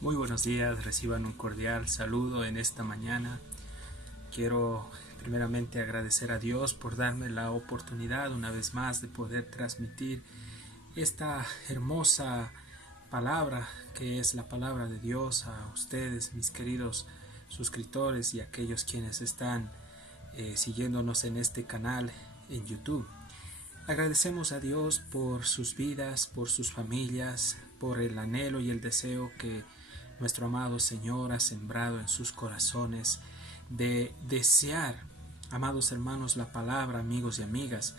Muy buenos días, reciban un cordial saludo en esta mañana. Quiero primeramente agradecer a Dios por darme la oportunidad una vez más de poder transmitir esta hermosa palabra que es la palabra de Dios a ustedes, mis queridos suscriptores y aquellos quienes están siguiéndonos en este canal en YouTube. Agradecemos a Dios por sus vidas, por sus familias, por el anhelo y el deseo que nuestro amado Señor ha sembrado en sus corazones de desear, amados hermanos, la palabra, amigos y amigas,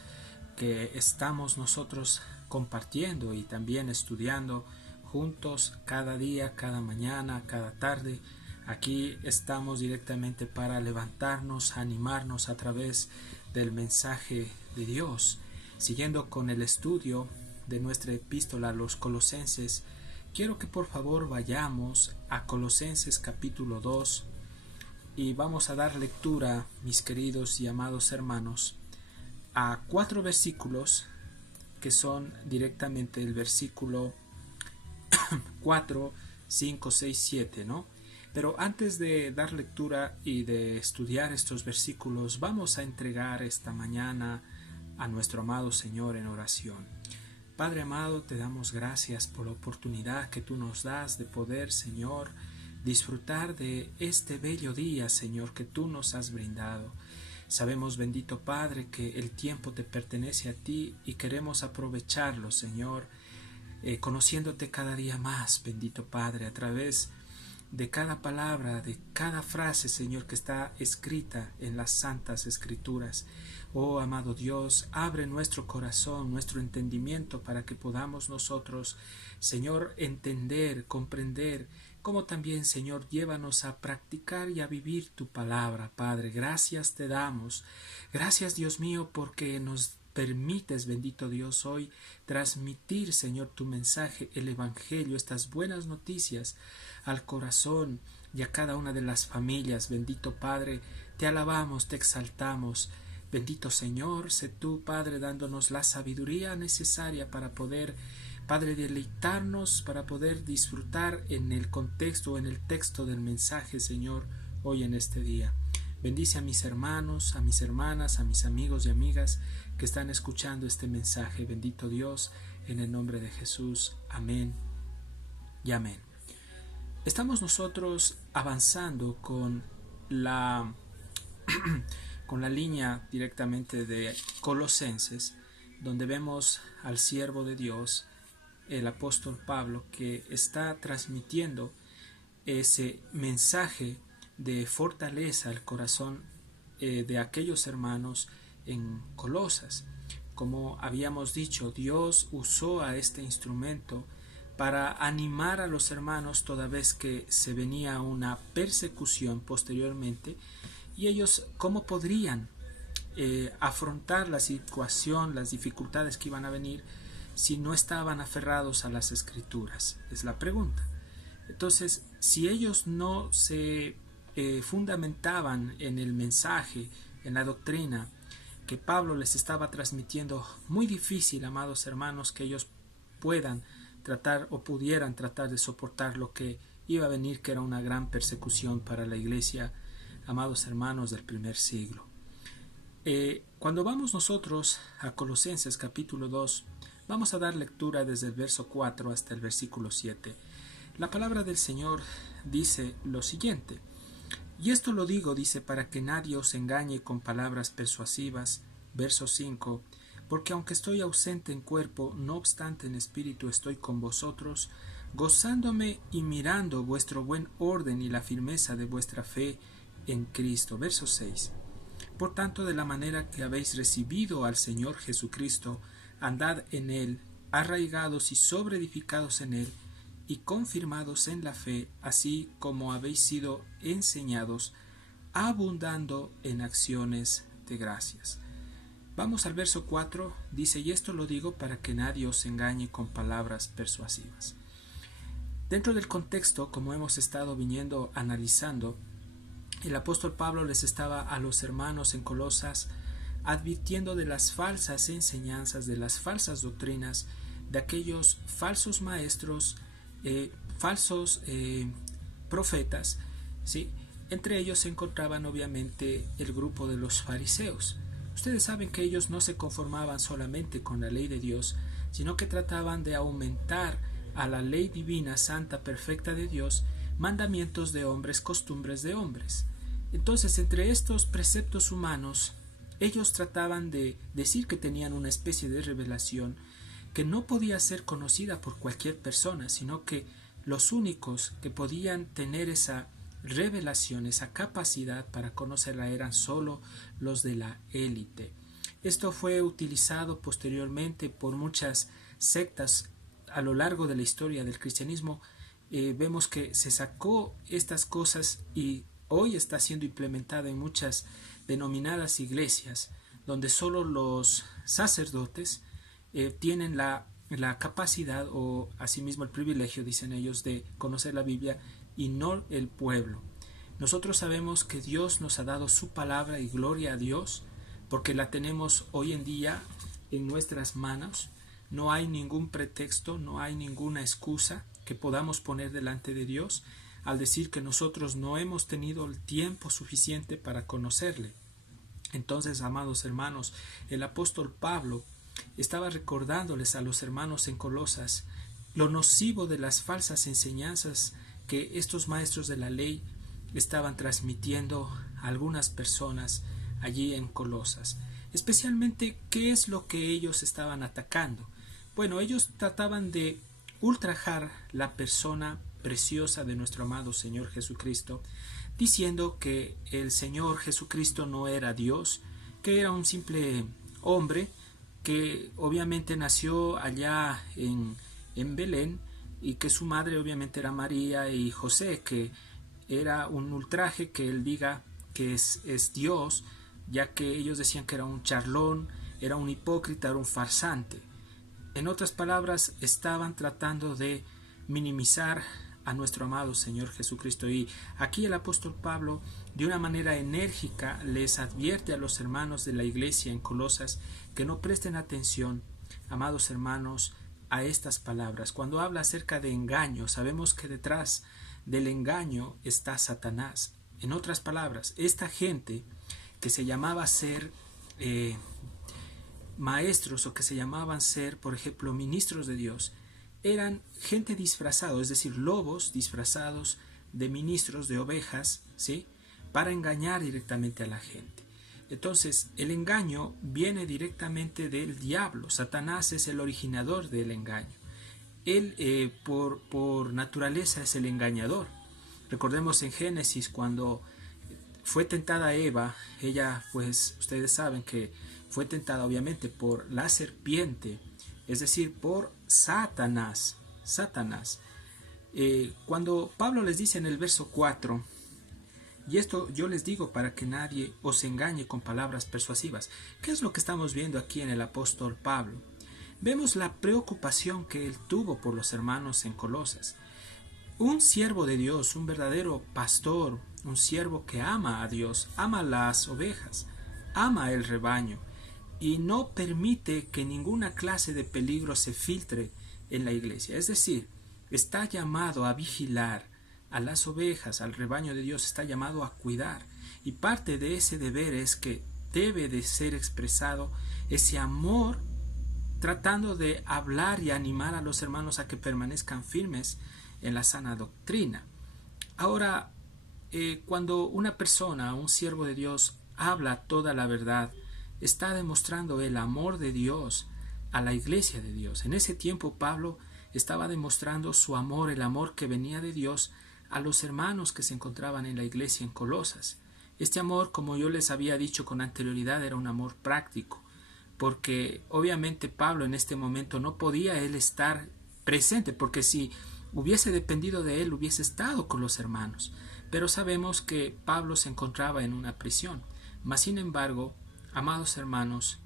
que estamos nosotros compartiendo y también estudiando juntos cada día, cada mañana, cada tarde. Aquí estamos directamente para levantarnos, animarnos a través del mensaje de Dios. Siguiendo con el estudio de nuestra epístola a los Colosenses, quiero que por favor vayamos a Colosenses capítulo 2 y vamos a dar lectura, mis queridos y amados hermanos, a 4 versículos que son directamente el versículo 4, 5, 6, 7, ¿no? Pero antes de dar lectura y de estudiar estos versículos, vamos a entregar esta mañana a nuestro amado Señor en oración. Padre amado, te damos gracias por la oportunidad que tú nos das de poder, Señor, disfrutar de este bello día, Señor, que tú nos has brindado. Sabemos, bendito Padre, que el tiempo te pertenece a ti y queremos aprovecharlo, Señor, conociéndote cada día más, bendito Padre, a través de cada palabra, de cada frase, Señor, que está escrita en las santas escrituras. Oh, amado Dios, abre nuestro corazón, nuestro entendimiento para que podamos nosotros, Señor, entender, comprender, como también, Señor, llévanos a practicar y a vivir tu palabra, Padre. Gracias te damos. Gracias, Dios mío, porque nos permites, bendito Dios, hoy transmitir, Señor, tu mensaje, el Evangelio, estas buenas noticias al corazón y a cada una de las familias. Bendito Padre, te alabamos, te exaltamos. Bendito Señor, sé tú, Padre, dándonos la sabiduría necesaria para poder, Padre, deleitarnos, para poder disfrutar en el contexto, en el texto del mensaje, Señor, hoy en este día. Bendice a mis hermanos, a mis hermanas, a mis amigos y amigas que están escuchando este mensaje. Bendito Dios, en el nombre de Jesús. Amén y amén. Estamos nosotros avanzando con la línea directamente de Colosenses, donde vemos al siervo de Dios, el apóstol Pablo, que está transmitiendo ese mensaje de fortaleza al corazón de aquellos hermanos en Colosas. Como habíamos dicho, Dios usó a este instrumento para animar a los hermanos toda vez que se venía una persecución posteriormente, y ellos cómo podrían afrontar la situación, las dificultades que iban a venir si no estaban aferrados a las escrituras. Es la pregunta. Entonces, si ellos no se fundamentaban en el mensaje, en la doctrina que Pablo les estaba transmitiendo, muy difícil, amados hermanos, que ellos puedan tratar o pudieran tratar de soportar lo que iba a venir, que era una gran persecución para la iglesia, amados hermanos del primer siglo. Cuando vamos nosotros a Colosenses capítulo 2, vamos a dar lectura desde el verso 4 hasta el versículo 7. La palabra del Señor dice lo siguiente: y esto lo digo, dice, para que nadie os engañe con palabras persuasivas. Verso 5: porque aunque estoy ausente en cuerpo, no obstante en espíritu estoy con vosotros, gozándome y mirando vuestro buen orden y la firmeza de vuestra fe en Cristo. Verso 6: por tanto, de la manera que habéis recibido al Señor Jesucristo, andad en él, arraigados y sobreedificados en él, y confirmados en la fe, así como habéis sido enseñados, abundando en acciones de gracias. Vamos al verso 4, dice: y esto lo digo para que nadie os engañe con palabras persuasivas. Dentro del contexto, como hemos estado viniendo analizando, el apóstol Pablo les estaba a los hermanos en Colosas advirtiendo de las falsas enseñanzas, de las falsas doctrinas, de aquellos falsos maestros, falsos profetas, ¿sí? Entre ellos se encontraban obviamente el grupo de los fariseos. Ustedes saben que ellos no se conformaban solamente con la ley de Dios, sino que trataban de aumentar a la ley divina, santa, perfecta de Dios, mandamientos de hombres, costumbres de hombres. Entonces, entre estos preceptos humanos, ellos trataban de decir que tenían una especie de revelación que no podía ser conocida por cualquier persona, sino que los únicos que podían tener esa revelación, esa capacidad para conocerla eran solo los de la élite. Esto fue utilizado posteriormente por muchas sectas a lo largo de la historia del cristianismo. Vemos que se sacó estas cosas y hoy está siendo implementada en muchas denominadas iglesias, donde solo los sacerdotes tienen la capacidad o asimismo el privilegio, dicen ellos, de conocer la Biblia y no el pueblo. Nosotros sabemos que Dios nos ha dado su palabra y gloria a Dios porque la tenemos hoy en día en nuestras manos. No hay ningún pretexto, no hay ninguna excusa que podamos poner delante de Dios al decir que nosotros no hemos tenido el tiempo suficiente para conocerle. Entonces, amados hermanos, el apóstol Pablo estaba recordándoles a los hermanos en Colosas lo nocivo de las falsas enseñanzas que estos maestros de la ley estaban transmitiendo a algunas personas allí en Colosas. Especialmente, ¿qué es lo que ellos estaban atacando? Bueno, ellos trataban de ultrajar la persona preciosa de nuestro amado Señor Jesucristo, diciendo que el Señor Jesucristo no era Dios, que era un simple hombre que obviamente nació allá en Belén y que su madre obviamente era María y José, que era un ultraje que él diga que es Dios, ya que ellos decían que era un charlón, era un hipócrita, era un farsante. En otras palabras, estaban tratando de minimizar a nuestro amado Señor Jesucristo. Y aquí el apóstol Pablo, de una manera enérgica, les advierte a los hermanos de la iglesia en Colosas que no presten atención, amados hermanos, a estas palabras. Cuando habla acerca de engaño, sabemos que detrás del engaño está Satanás. En otras palabras, esta gente que se llamaba ser maestros o que se llamaban ser, por ejemplo, ministros de Dios, eran gente disfrazada, es decir, lobos disfrazados de ministros de ovejas, ¿sí? Para engañar directamente a la gente. Entonces, el engaño viene directamente del diablo. Satanás es el originador del engaño. Él, por naturaleza, es el engañador. Recordemos en Génesis, cuando fue tentada Eva, ella, pues, ustedes saben que fue tentada obviamente por la serpiente, es decir, por Satanás. Cuando Pablo les dice en el verso 4, y esto yo les digo para que nadie os engañe con palabras persuasivas. ¿Qué es lo que estamos viendo aquí en el apóstol Pablo? Vemos la preocupación que él tuvo por los hermanos en Colosas. Un siervo de Dios, un verdadero pastor, un siervo que ama a Dios, ama las ovejas, ama el rebaño y no permite que ninguna clase de peligro se filtre en la iglesia. Es decir, está llamado a vigilar a las ovejas, al rebaño de Dios, está llamado a cuidar. Y parte de ese deber es que debe de ser expresado ese amor, tratando de hablar y animar a los hermanos a que permanezcan firmes en la sana doctrina. Ahora, cuando una persona, un siervo de Dios, habla toda la verdad, está demostrando el amor de Dios a la iglesia de Dios. En ese tiempo Pablo estaba demostrando su amor, el amor que venía de Dios a los hermanos que se encontraban en la iglesia en Colosas. Este amor, como yo les había dicho con anterioridad, era un amor práctico, porque obviamente Pablo en este momento no podía él estar presente, porque si hubiese dependido de él, hubiese estado con los hermanos. Pero sabemos que Pablo se encontraba en una prisión. Mas, sin embargo, amados hermanos,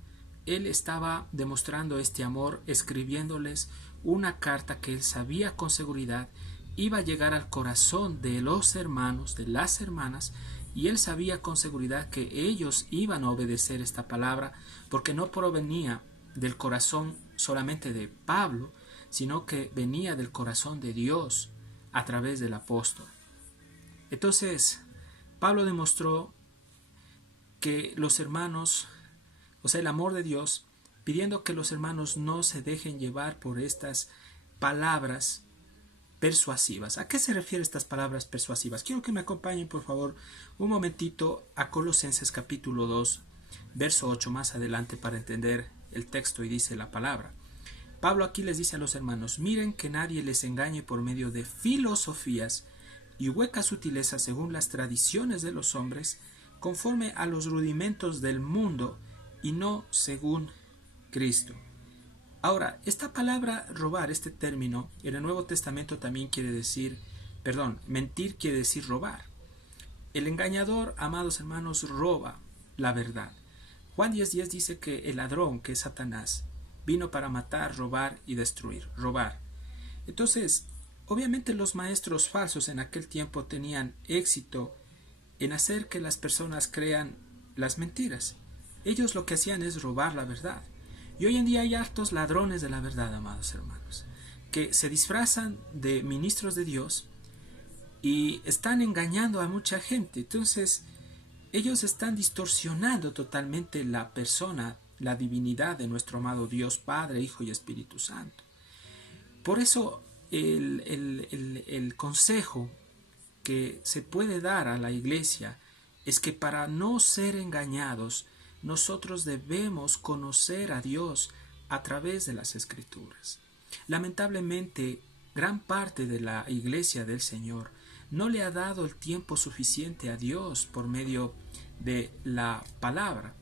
él estaba demostrando este amor, escribiéndoles una carta que él sabía con seguridad iba a llegar al corazón de los hermanos, de las hermanas, y él sabía con seguridad que ellos iban a obedecer esta palabra, porque no provenía del corazón solamente de Pablo, sino que venía del corazón de Dios a través del apóstol. Entonces, Pablo demostró que los hermanos, o sea, el amor de Dios, pidiendo que los hermanos no se dejen llevar por estas palabras persuasivas. ¿A qué se refieren estas palabras persuasivas? Quiero que me acompañen, por favor, un momentito a Colosenses capítulo 2, verso 8 más adelante para entender el texto, y dice la palabra. Pablo aquí les dice a los hermanos: miren que nadie les engañe por medio de filosofías y huecas sutilezas según las tradiciones de los hombres, conforme a los rudimentos del mundo y no según Cristo. Ahora, esta palabra robar, este término, en el Nuevo Testamento también quiere decir, mentir quiere decir robar. El engañador, amados hermanos, roba la verdad. Juan 10:10 dice que el ladrón, que es Satanás, vino para matar, robar y destruir. Robar. Entonces, obviamente los maestros falsos en aquel tiempo tenían éxito en hacer que las personas crean las mentiras. Ellos lo que hacían es robar la verdad. Y hoy en día hay hartos ladrones de la verdad, amados hermanos, que se disfrazan de ministros de Dios y están engañando a mucha gente. Entonces, ellos están distorsionando totalmente la persona, la divinidad de nuestro amado Dios, Padre, Hijo y Espíritu Santo. Por eso, el consejo que se puede dar a la iglesia es que para no ser engañados, nosotros debemos conocer a Dios a través de las Escrituras. Lamentablemente, gran parte de la iglesia del Señor no le ha dado el tiempo suficiente a Dios por medio de la palabra.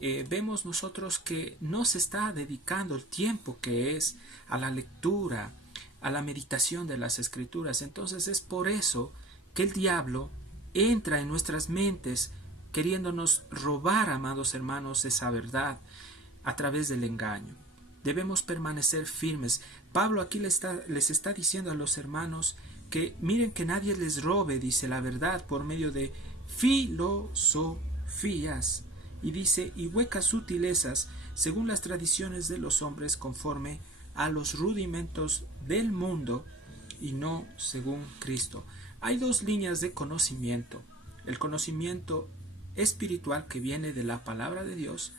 Vemos nosotros que no se está dedicando el tiempo que es a la lectura, a la meditación de las Escrituras. Entonces es por eso que el diablo entra en nuestras mentes queriéndonos robar, amados hermanos, esa verdad a través del engaño. Debemos permanecer firmes. Pablo aquí les está diciendo a los hermanos que miren que nadie les robe, dice, la verdad por medio de filosofías. Y dice, y huecas sutilezas, según las tradiciones de los hombres, conforme a los rudimentos del mundo y no según Cristo. Hay dos líneas de conocimiento: el conocimiento espiritual que viene de la palabra de Dios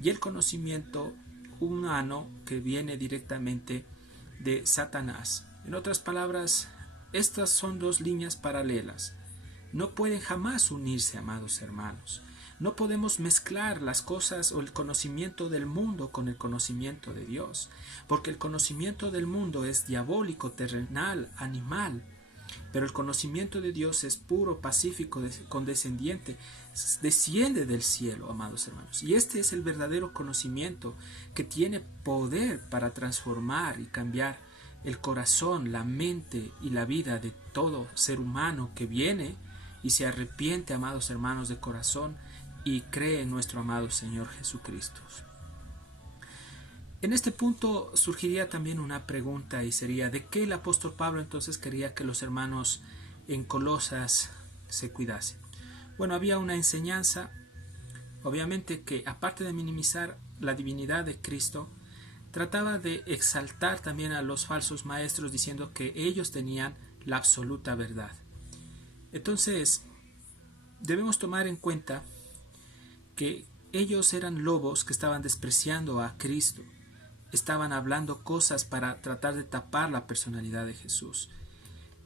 y el conocimiento humano que viene directamente de Satanás. En otras palabras, estas son dos líneas paralelas. No pueden jamás unirse, amados hermanos. No podemos mezclar las cosas o el conocimiento del mundo con el conocimiento de Dios, porque el conocimiento del mundo es diabólico, terrenal, animal. Pero el conocimiento de Dios es puro, pacífico, condescendiente, desciende del cielo, amados hermanos. Y este es el verdadero conocimiento que tiene poder para transformar y cambiar el corazón, la mente y la vida de todo ser humano que viene y se arrepiente, amados hermanos, de corazón y cree en nuestro amado Señor Jesucristo. En este punto surgiría también una pregunta, y sería: ¿de qué el apóstol Pablo entonces quería que los hermanos en Colosas se cuidasen? Bueno, había una enseñanza, obviamente, que aparte de minimizar la divinidad de Cristo, trataba de exaltar también a los falsos maestros, diciendo que ellos tenían la absoluta verdad. Entonces, debemos tomar en cuenta que ellos eran lobos que estaban despreciando a Cristo. Estaban hablando cosas para tratar de tapar la personalidad de Jesús.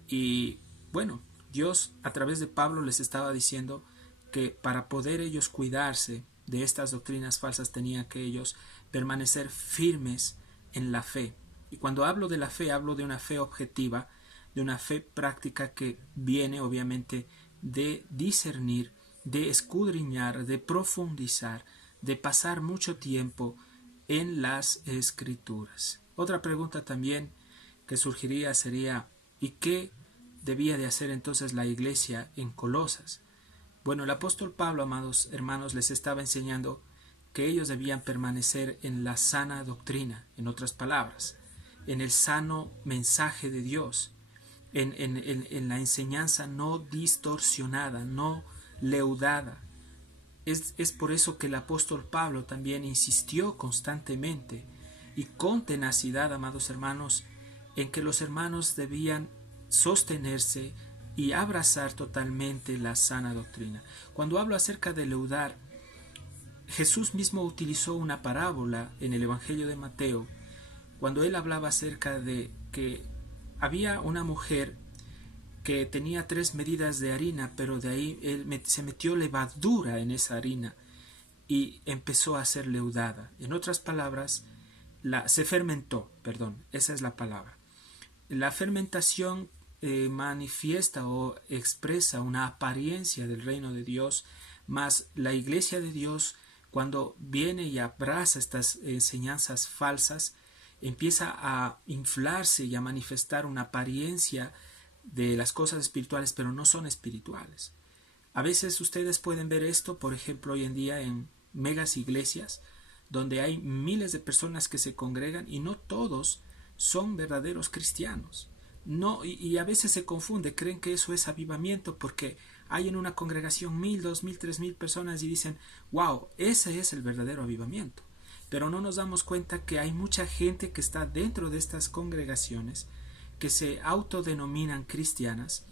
Y bueno, Dios a través de Pablo les estaba diciendo que para poder ellos cuidarse de estas doctrinas falsas tenían que ellos permanecer firmes en la fe. Y cuando hablo de la fe, hablo de una fe objetiva, de una fe práctica que viene obviamente de discernir, de escudriñar, de profundizar, de pasar mucho tiempo en las Escrituras. Otra pregunta también que surgiría sería: ¿y qué debía de hacer entonces la iglesia en Colosas? Bueno, el apóstol Pablo, amados hermanos, les estaba enseñando que ellos debían permanecer en la sana doctrina, en otras palabras, en el sano mensaje de Dios, en la enseñanza no distorsionada, no leudada. Es por eso que el apóstol Pablo también insistió constantemente y con tenacidad, amados hermanos, en que los hermanos debían sostenerse y abrazar totalmente la sana doctrina. Cuando hablo acerca de leudar, Jesús mismo utilizó una parábola en el Evangelio de Mateo, cuando él hablaba acerca de que había una mujer que tenía 3 medidas de harina, pero de ahí se metió levadura en esa harina y empezó a ser leudada. En otras palabras, se fermentó, esa es la palabra. La fermentación manifiesta o expresa una apariencia del reino de Dios, mas la iglesia de Dios, cuando viene y abraza estas enseñanzas falsas, empieza a inflarse y a manifestar una apariencia de las cosas espirituales, pero no son espirituales. A veces ustedes pueden ver esto, por ejemplo, hoy en día en megas iglesias, donde hay miles de personas que se congregan y no todos son verdaderos cristianos. No, y a veces se confunde, creen que eso es avivamiento porque hay en una congregación 1,000, 2,000, 3,000 personas y dicen, wow, ese es el verdadero avivamiento. Pero no nos damos cuenta que hay mucha gente que está dentro de estas congregaciones que se autodenominan cristianas,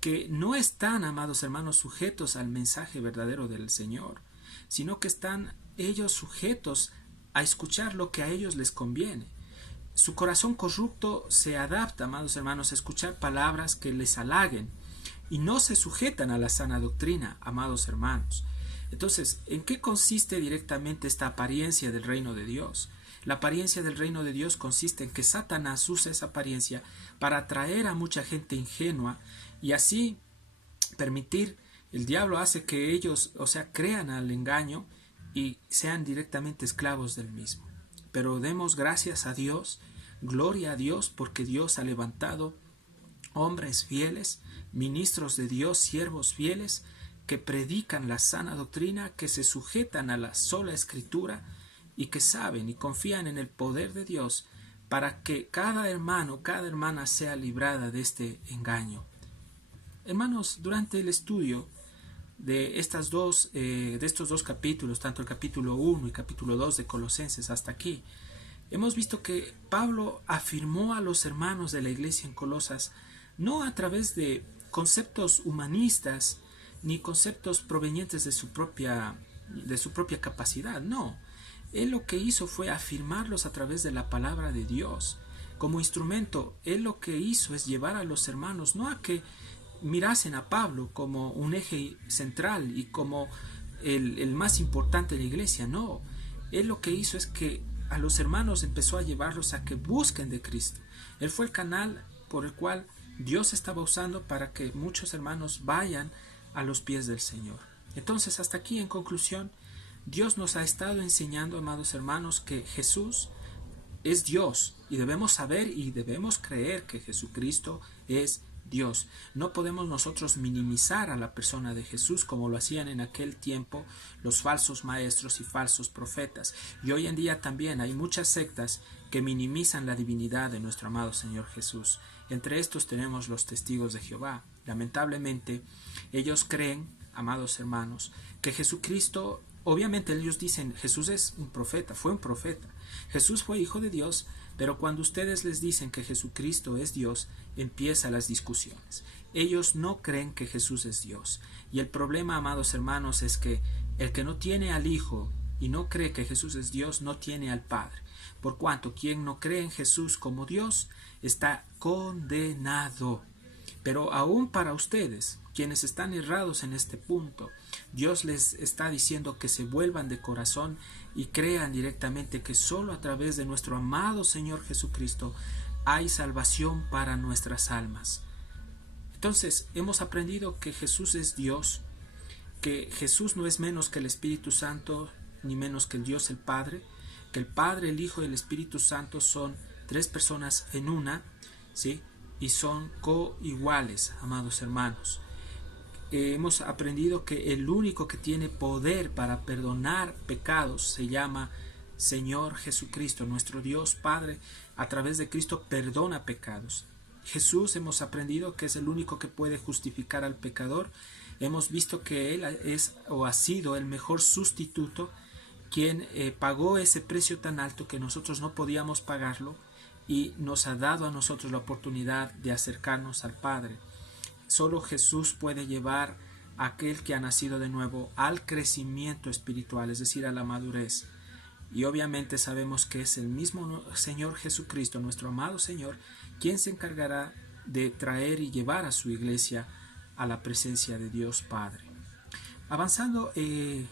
que no están, amados hermanos, sujetos al mensaje verdadero del Señor, sino que están ellos sujetos a escuchar lo que a ellos les conviene. Su corazón corrupto se adapta, amados hermanos, a escuchar palabras que les halaguen y no se sujetan a la sana doctrina, amados hermanos. Entonces, ¿en qué consiste directamente esta apariencia del reino de Dios? La apariencia del reino de Dios consiste en que Satanás usa esa apariencia para atraer a mucha gente ingenua y así permitir, el diablo hace que ellos, crean al engaño y sean directamente esclavos del mismo. Pero demos gracias a Dios, gloria a Dios, porque Dios ha levantado hombres fieles, ministros de Dios, siervos fieles, que predican la sana doctrina, que se sujetan a la sola escritura y que saben y confían en el poder de Dios para que cada hermano, cada hermana sea librada de este engaño. Hermanos, durante el estudio de estos dos capítulos, tanto el capítulo 1 y capítulo 2 de Colosenses hasta aquí, hemos visto que Pablo afirmó a los hermanos de la iglesia en Colosas no a través de conceptos humanistas ni conceptos provenientes de su propia capacidad, no. Él lo que hizo fue afirmarlos a través de la palabra de Dios. Como instrumento, él lo que hizo es llevar a los hermanos no a que mirasen a Pablo como un eje central y como el más importante de la iglesia, no. Él lo que hizo es que a los hermanos empezó a llevarlos a que busquen de Cristo. Él fue el canal por el cual Dios estaba usando para que muchos hermanos vayan a los pies del Señor. Entonces, hasta aquí, en conclusión, Dios nos ha estado enseñando, amados hermanos, que Jesús es Dios y debemos saber y debemos creer que Jesucristo es Dios. No podemos nosotros minimizar a la persona de Jesús como lo hacían en aquel tiempo los falsos maestros y falsos profetas. Y hoy en día también hay muchas sectas que minimizan la divinidad de nuestro amado Señor Jesús. Entre estos tenemos los testigos de Jehová. Lamentablemente, ellos creen, amados hermanos, que Jesucristo, obviamente ellos dicen, Jesús es un profeta, fue un profeta. Jesús fue hijo de Dios, pero cuando ustedes les dicen que Jesucristo es Dios, empiezan las discusiones. Ellos no creen que Jesús es Dios. Y el problema, amados hermanos, es que el que no tiene al Hijo y no cree que Jesús es Dios, no tiene al Padre. Por cuanto quien no cree en Jesús como Dios está condenado. Pero aún para ustedes, quienes están errados en este punto, Dios les está diciendo que se vuelvan de corazón y crean directamente que solo a través de nuestro amado Señor Jesucristo hay salvación para nuestras almas. Entonces, hemos aprendido que Jesús es Dios, que Jesús no es menos que el Espíritu Santo, ni menos que el Dios el Padre, que el Padre, el Hijo y el Espíritu Santo son 3 personas en una, ¿sí? Y son coiguales, amados hermanos. Hemos aprendido que el único que tiene poder para perdonar pecados se llama Señor Jesucristo. Nuestro Dios Padre, a través de Cristo, perdona pecados. Jesús, hemos aprendido que es el único que puede justificar al pecador. Hemos visto que Él es o ha sido el mejor sustituto, quien pagó ese precio tan alto que nosotros no podíamos pagarlo. y nos ha dado a nosotros la oportunidad de acercarnos al Padre. Solo Jesús puede llevar a aquel que ha nacido de nuevo al crecimiento espiritual, es decir, a la madurez. Y obviamente sabemos que es el mismo Señor Jesucristo, nuestro amado Señor, quien se encargará de traer y llevar a su iglesia a la presencia de Dios Padre. Avanzando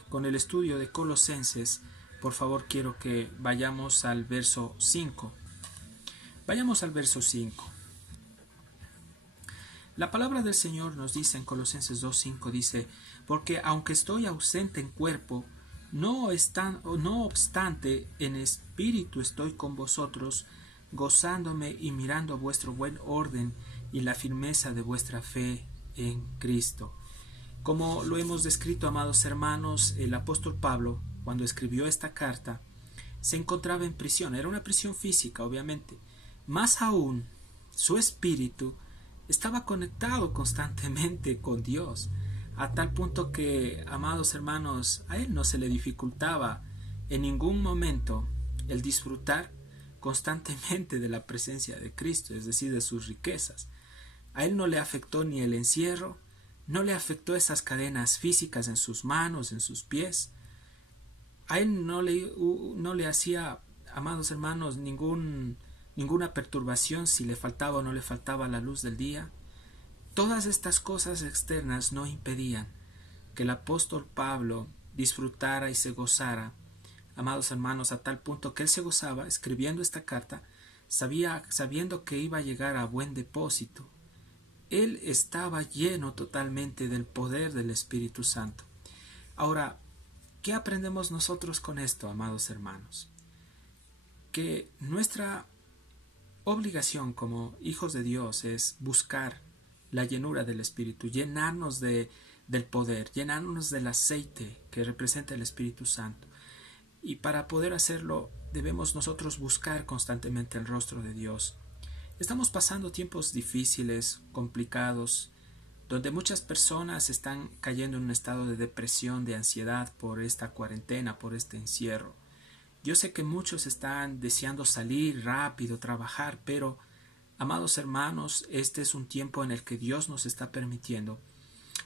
con el estudio de Colosenses, por favor quiero que vayamos al verso 5. Vayamos al verso 5. La palabra del Señor nos dice en Colosenses 2:5, dice: porque aunque estoy ausente en cuerpo, no obstante en espíritu estoy con vosotros, gozándome y mirando vuestro buen orden y la firmeza de vuestra fe en Cristo. Como lo hemos descrito, amados hermanos, el apóstol Pablo, cuando escribió esta carta, se encontraba en prisión. Era una prisión física, obviamente. Más aún, su espíritu estaba conectado constantemente con Dios, a tal punto que, amados hermanos, a él no se le dificultaba en ningún momento el disfrutar constantemente de la presencia de Cristo, es decir, de sus riquezas. A él no le afectó ni el encierro, no le afectó esas cadenas físicas en sus manos, en sus pies. A él no le hacía, amados hermanos, ninguna perturbación si le faltaba o no le faltaba la luz del día. Todas estas cosas externas no impedían que el apóstol Pablo disfrutara y se gozara, amados hermanos, a tal punto que él se gozaba escribiendo esta carta, sabiendo que iba a llegar a buen depósito. Él estaba lleno totalmente del poder del Espíritu Santo. Ahora, ¿qué aprendemos nosotros con esto, amados hermanos? Que nuestra obligación como hijos de Dios es buscar la llenura del Espíritu, llenarnos del poder, llenarnos del aceite que representa el Espíritu Santo. Y para poder hacerlo debemos nosotros buscar constantemente el rostro de Dios. Estamos pasando tiempos difíciles, complicados, donde muchas personas están cayendo en un estado de depresión, de ansiedad por esta cuarentena, por este encierro. Yo sé que muchos están deseando salir rápido, trabajar, pero, amados hermanos, este es un tiempo en el que Dios nos está permitiendo.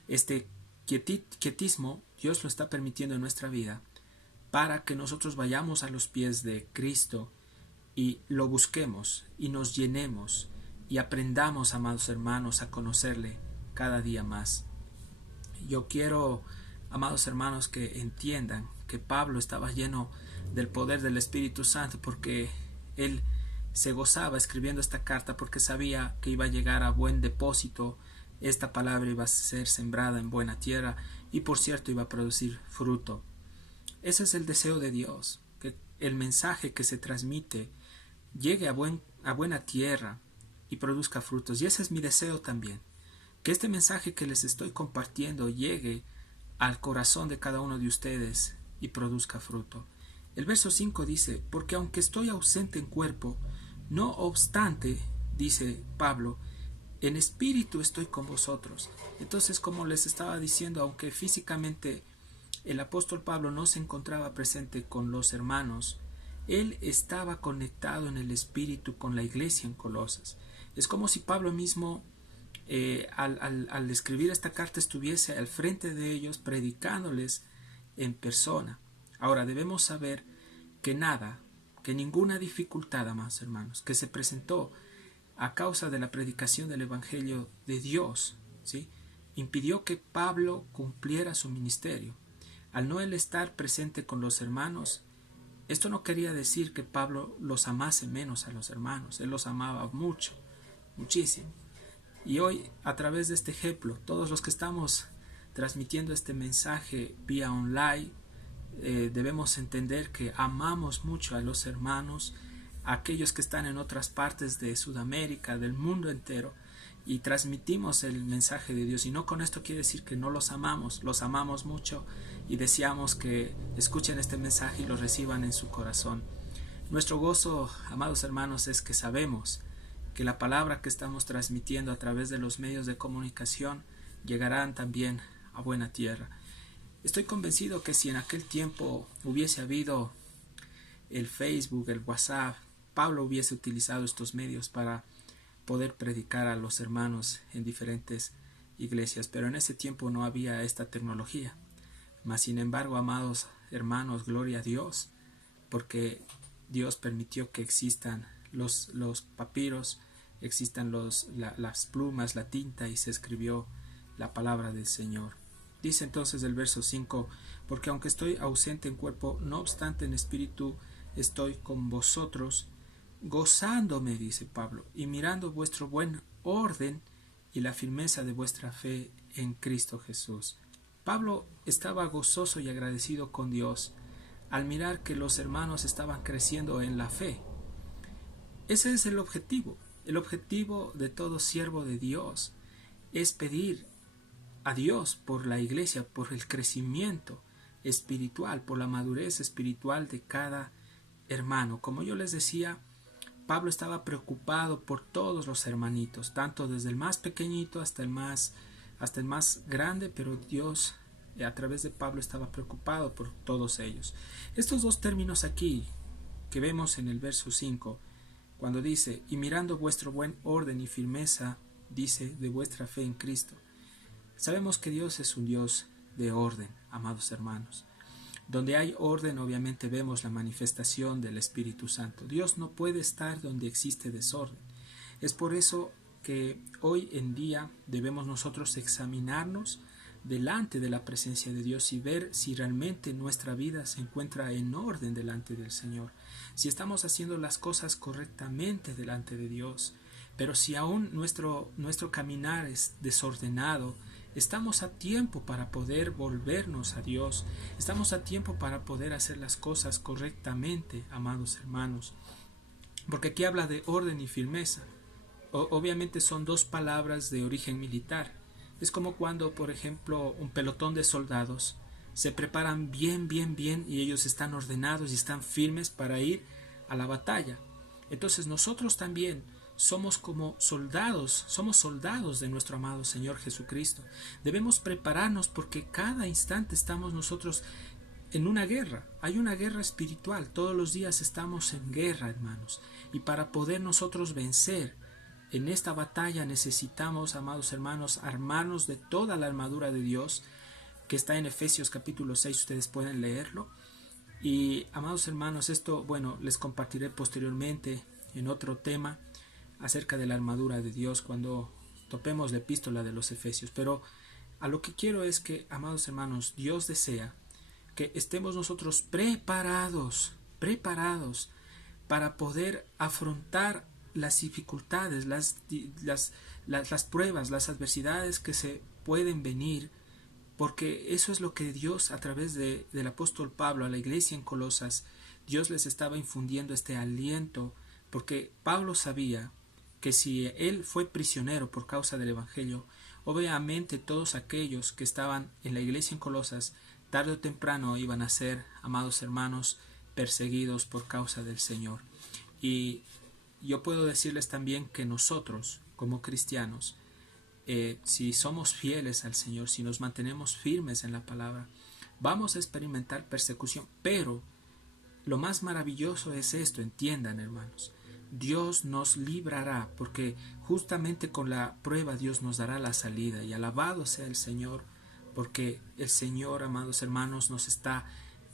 Este quietismo Dios lo está permitiendo en nuestra vida para que nosotros vayamos a los pies de Cristo y lo busquemos y nos llenemos y aprendamos, amados hermanos, a conocerle cada día más. Yo quiero, amados hermanos, que entiendan que Pablo estaba lleno del poder del Espíritu Santo porque él se gozaba escribiendo esta carta porque sabía que iba a llegar a buen depósito, esta palabra iba a ser sembrada en buena tierra y por cierto iba a producir fruto. Ese es el deseo de Dios, que el mensaje que se transmite llegue a buena tierra y produzca frutos. Y ese es mi deseo también, que este mensaje que les estoy compartiendo llegue al corazón de cada uno de ustedes y produzca fruto. El verso 5 dice: porque aunque estoy ausente en cuerpo, no obstante, dice Pablo, en espíritu estoy con vosotros. Entonces, como les estaba diciendo, aunque físicamente el apóstol Pablo no se encontraba presente con los hermanos, él estaba conectado en el espíritu con la iglesia en Colosas. Es como si Pablo mismo al escribir esta carta estuviese al frente de ellos predicándoles en persona. Ahora debemos saber que ninguna dificultad, amados hermanos, que se presentó a causa de la predicación del Evangelio de Dios, ¿sí?, impidió que Pablo cumpliera su ministerio. Al no él estar presente con los hermanos, esto no quería decir que Pablo los amase menos a los hermanos. Él los amaba mucho, muchísimo. Y hoy, a través de este ejemplo, todos los que estamos transmitiendo este mensaje vía online, debemos entender que amamos mucho a los hermanos, a aquellos que están en otras partes de Sudamérica, del mundo entero, y transmitimos el mensaje de Dios. Y no con esto quiere decir que no los amamos mucho y deseamos que escuchen este mensaje y lo reciban en su corazón. Nuestro gozo, amados hermanos, es que sabemos que la palabra que estamos transmitiendo a través de los medios de comunicación llegarán también a buena tierra. Estoy convencido que si en aquel tiempo hubiese habido el Facebook, el WhatsApp, Pablo hubiese utilizado estos medios para poder predicar a los hermanos en diferentes iglesias, pero en ese tiempo no había esta tecnología. Mas sin embargo, amados hermanos, gloria a Dios, porque Dios permitió que existan los papiros, existan las plumas, la tinta, y se escribió la palabra del Señor. Dice entonces el verso 5, porque aunque estoy ausente en cuerpo, no obstante en espíritu estoy con vosotros, gozándome, dice Pablo, y mirando vuestro buen orden y la firmeza de vuestra fe en Cristo Jesús. Pablo estaba gozoso y agradecido con Dios al mirar que los hermanos estaban creciendo en la fe. Ese es el objetivo. El objetivo de todo siervo de Dios es pedir a Dios por la iglesia, por el crecimiento espiritual, por la madurez espiritual de cada hermano. Como yo les decía, Pablo estaba preocupado por todos los hermanitos, tanto desde el más pequeñito hasta el más grande, pero Dios a través de Pablo estaba preocupado por todos ellos. Estos dos términos aquí que vemos en el verso 5, cuando dice, y mirando vuestro buen orden y firmeza, dice, de vuestra fe en Cristo. Sabemos que Dios es un Dios de orden, amados hermanos. Donde hay orden, obviamente vemos la manifestación del Espíritu Santo. Dios no puede estar donde existe desorden. Es por eso que hoy en día debemos nosotros examinarnos delante de la presencia de Dios y ver si realmente nuestra vida se encuentra en orden delante del Señor, si estamos haciendo las cosas correctamente delante de Dios. Pero si aún nuestro caminar es desordenado, estamos a tiempo para poder volvernos a Dios, estamos a tiempo para poder hacer las cosas correctamente, amados hermanos, porque aquí habla de orden y firmeza. Obviamente son dos palabras de origen militar. Es como cuando, por ejemplo, un pelotón de soldados se preparan bien y ellos están ordenados y están firmes para ir a la batalla. Entonces nosotros también somos como soldados, somos soldados de nuestro amado Señor Jesucristo. Debemos prepararnos porque cada instante estamos nosotros en una guerra. Hay una guerra espiritual. Todos los días estamos en guerra, hermanos. Y para poder nosotros vencer en esta batalla necesitamos, amados hermanos, armarnos de toda la armadura de Dios, que está en Efesios capítulo 6, ustedes pueden leerlo. Y, amados hermanos, esto, les compartiré posteriormente en otro tema acerca de la armadura de Dios cuando topemos la epístola de los Efesios. Pero a lo que quiero es que, amados hermanos, Dios desea que estemos nosotros preparados para poder afrontar las dificultades, las pruebas, las adversidades que se pueden venir, porque eso es lo que Dios a través del apóstol Pablo a la iglesia en Colosas, Dios les estaba infundiendo este aliento, porque Pablo sabía que si él fue prisionero por causa del evangelio, obviamente todos aquellos que estaban en la iglesia en Colosas tarde o temprano iban a ser, amados hermanos, perseguidos por causa del Señor. Y yo puedo decirles también que nosotros, como cristianos, si somos fieles al Señor, si nos mantenemos firmes en la palabra, vamos a experimentar persecución. Pero lo más maravilloso es esto, entiendan, hermanos, Dios nos librará, porque justamente con la prueba Dios nos dará la salida. Y alabado sea el Señor, porque el Señor, amados hermanos, nos está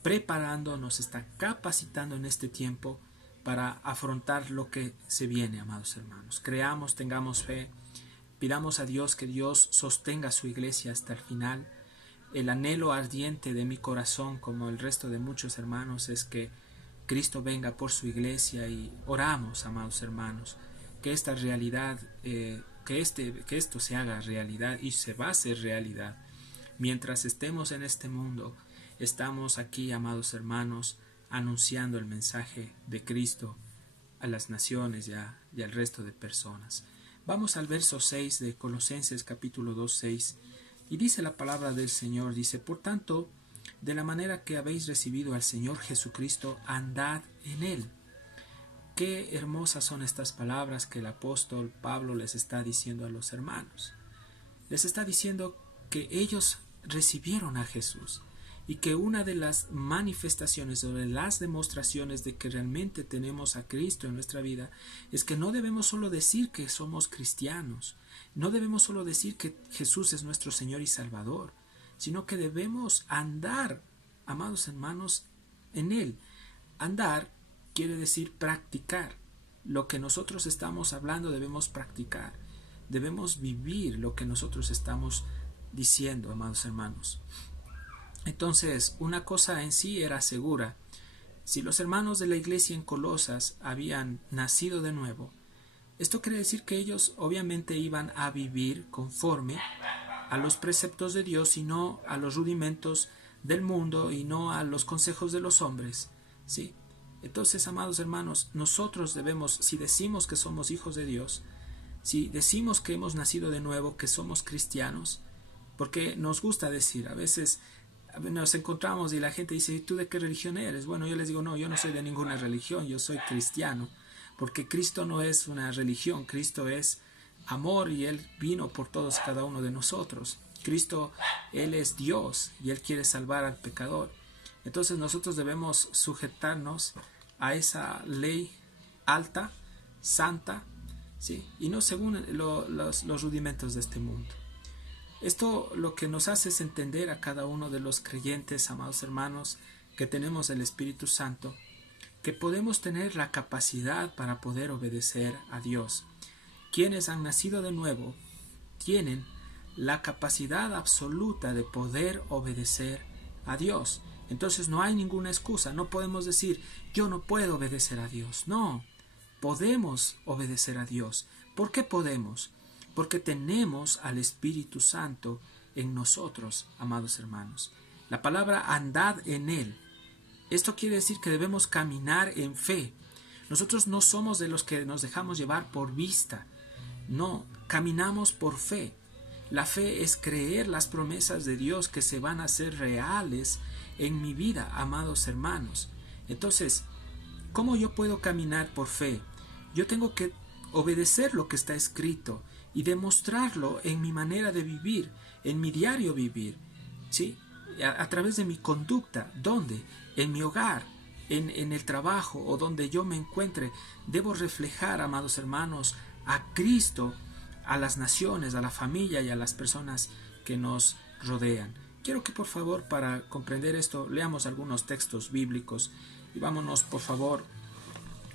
preparando, nos está capacitando en este tiempo para afrontar lo que se viene, amados hermanos. Creamos, tengamos fe, pidamos a Dios que Dios sostenga su iglesia hasta el final. El anhelo ardiente de mi corazón, como el resto de muchos hermanos, es que Cristo venga por su iglesia, y oramos, amados hermanos, que esta realidad, que esto se haga realidad, y se va a hacer realidad. Mientras estemos en este mundo, estamos aquí, amados hermanos, anunciando el mensaje de Cristo a las naciones y al resto de personas. Vamos al verso 6 de Colosenses capítulo 2, 6, y dice la palabra del Señor, dice: por tanto, de la manera que habéis recibido al Señor Jesucristo, andad en Él. Qué hermosas son estas palabras que el apóstol Pablo les está diciendo a los hermanos. Les está diciendo que ellos recibieron a Jesús, y que una de las manifestaciones o de las demostraciones de que realmente tenemos a Cristo en nuestra vida es que no debemos solo decir que somos cristianos, no debemos solo decir que Jesús es nuestro Señor y Salvador, sino que debemos andar, amados hermanos, en Él. Andar quiere decir practicar. Lo que nosotros estamos hablando debemos practicar. Debemos vivir lo que nosotros estamos diciendo, amados hermanos. Entonces, una cosa en sí era segura. Si los hermanos de la iglesia en Colosas habían nacido de nuevo, esto quiere decir que ellos obviamente iban a vivir conforme a los preceptos de Dios y no a los rudimentos del mundo y no a los consejos de los hombres, ¿sí? Entonces, amados hermanos, nosotros debemos, si decimos que somos hijos de Dios, si decimos que hemos nacido de nuevo, que somos cristianos, porque nos gusta decir, a veces nos encontramos y la gente dice, ¿y tú de qué religión eres? Bueno, yo les digo, no, yo no soy de ninguna religión, yo soy cristiano, porque Cristo no es una religión, Cristo es amor y Él vino por todos cada uno de nosotros. Cristo, Él es Dios y Él quiere salvar al pecador. Entonces nosotros debemos sujetarnos a esa ley alta, santa, ¿sí? Y no según los rudimentos de este mundo. Esto lo que nos hace es entender a cada uno de los creyentes, amados hermanos, que tenemos el Espíritu Santo, que podemos tener la capacidad para poder obedecer a Dios. Quienes han nacido de nuevo tienen la capacidad absoluta de poder obedecer a Dios. Entonces no hay ninguna excusa, no podemos decir yo no puedo obedecer a Dios. No, podemos obedecer a Dios. ¿Por qué podemos? Porque tenemos al Espíritu Santo en nosotros, amados hermanos. La palabra andad en Él. Esto quiere decir que debemos caminar en fe. Nosotros no somos de los que nos dejamos llevar por vista. No, caminamos por fe. La fe es creer las promesas de Dios que se van a hacer reales en mi vida, amados hermanos. Entonces, ¿cómo yo puedo caminar por fe? Yo tengo que obedecer lo que está escrito y demostrarlo en mi manera de vivir, en mi diario vivir, ¿sí? A través de mi conducta. ¿Dónde? En mi hogar, en el trabajo o donde yo me encuentre. Debo reflejar, amados hermanos, a Cristo, a las naciones, a la familia y a las personas que nos rodean. Quiero que por favor, para comprender esto, leamos algunos textos bíblicos y vámonos por favor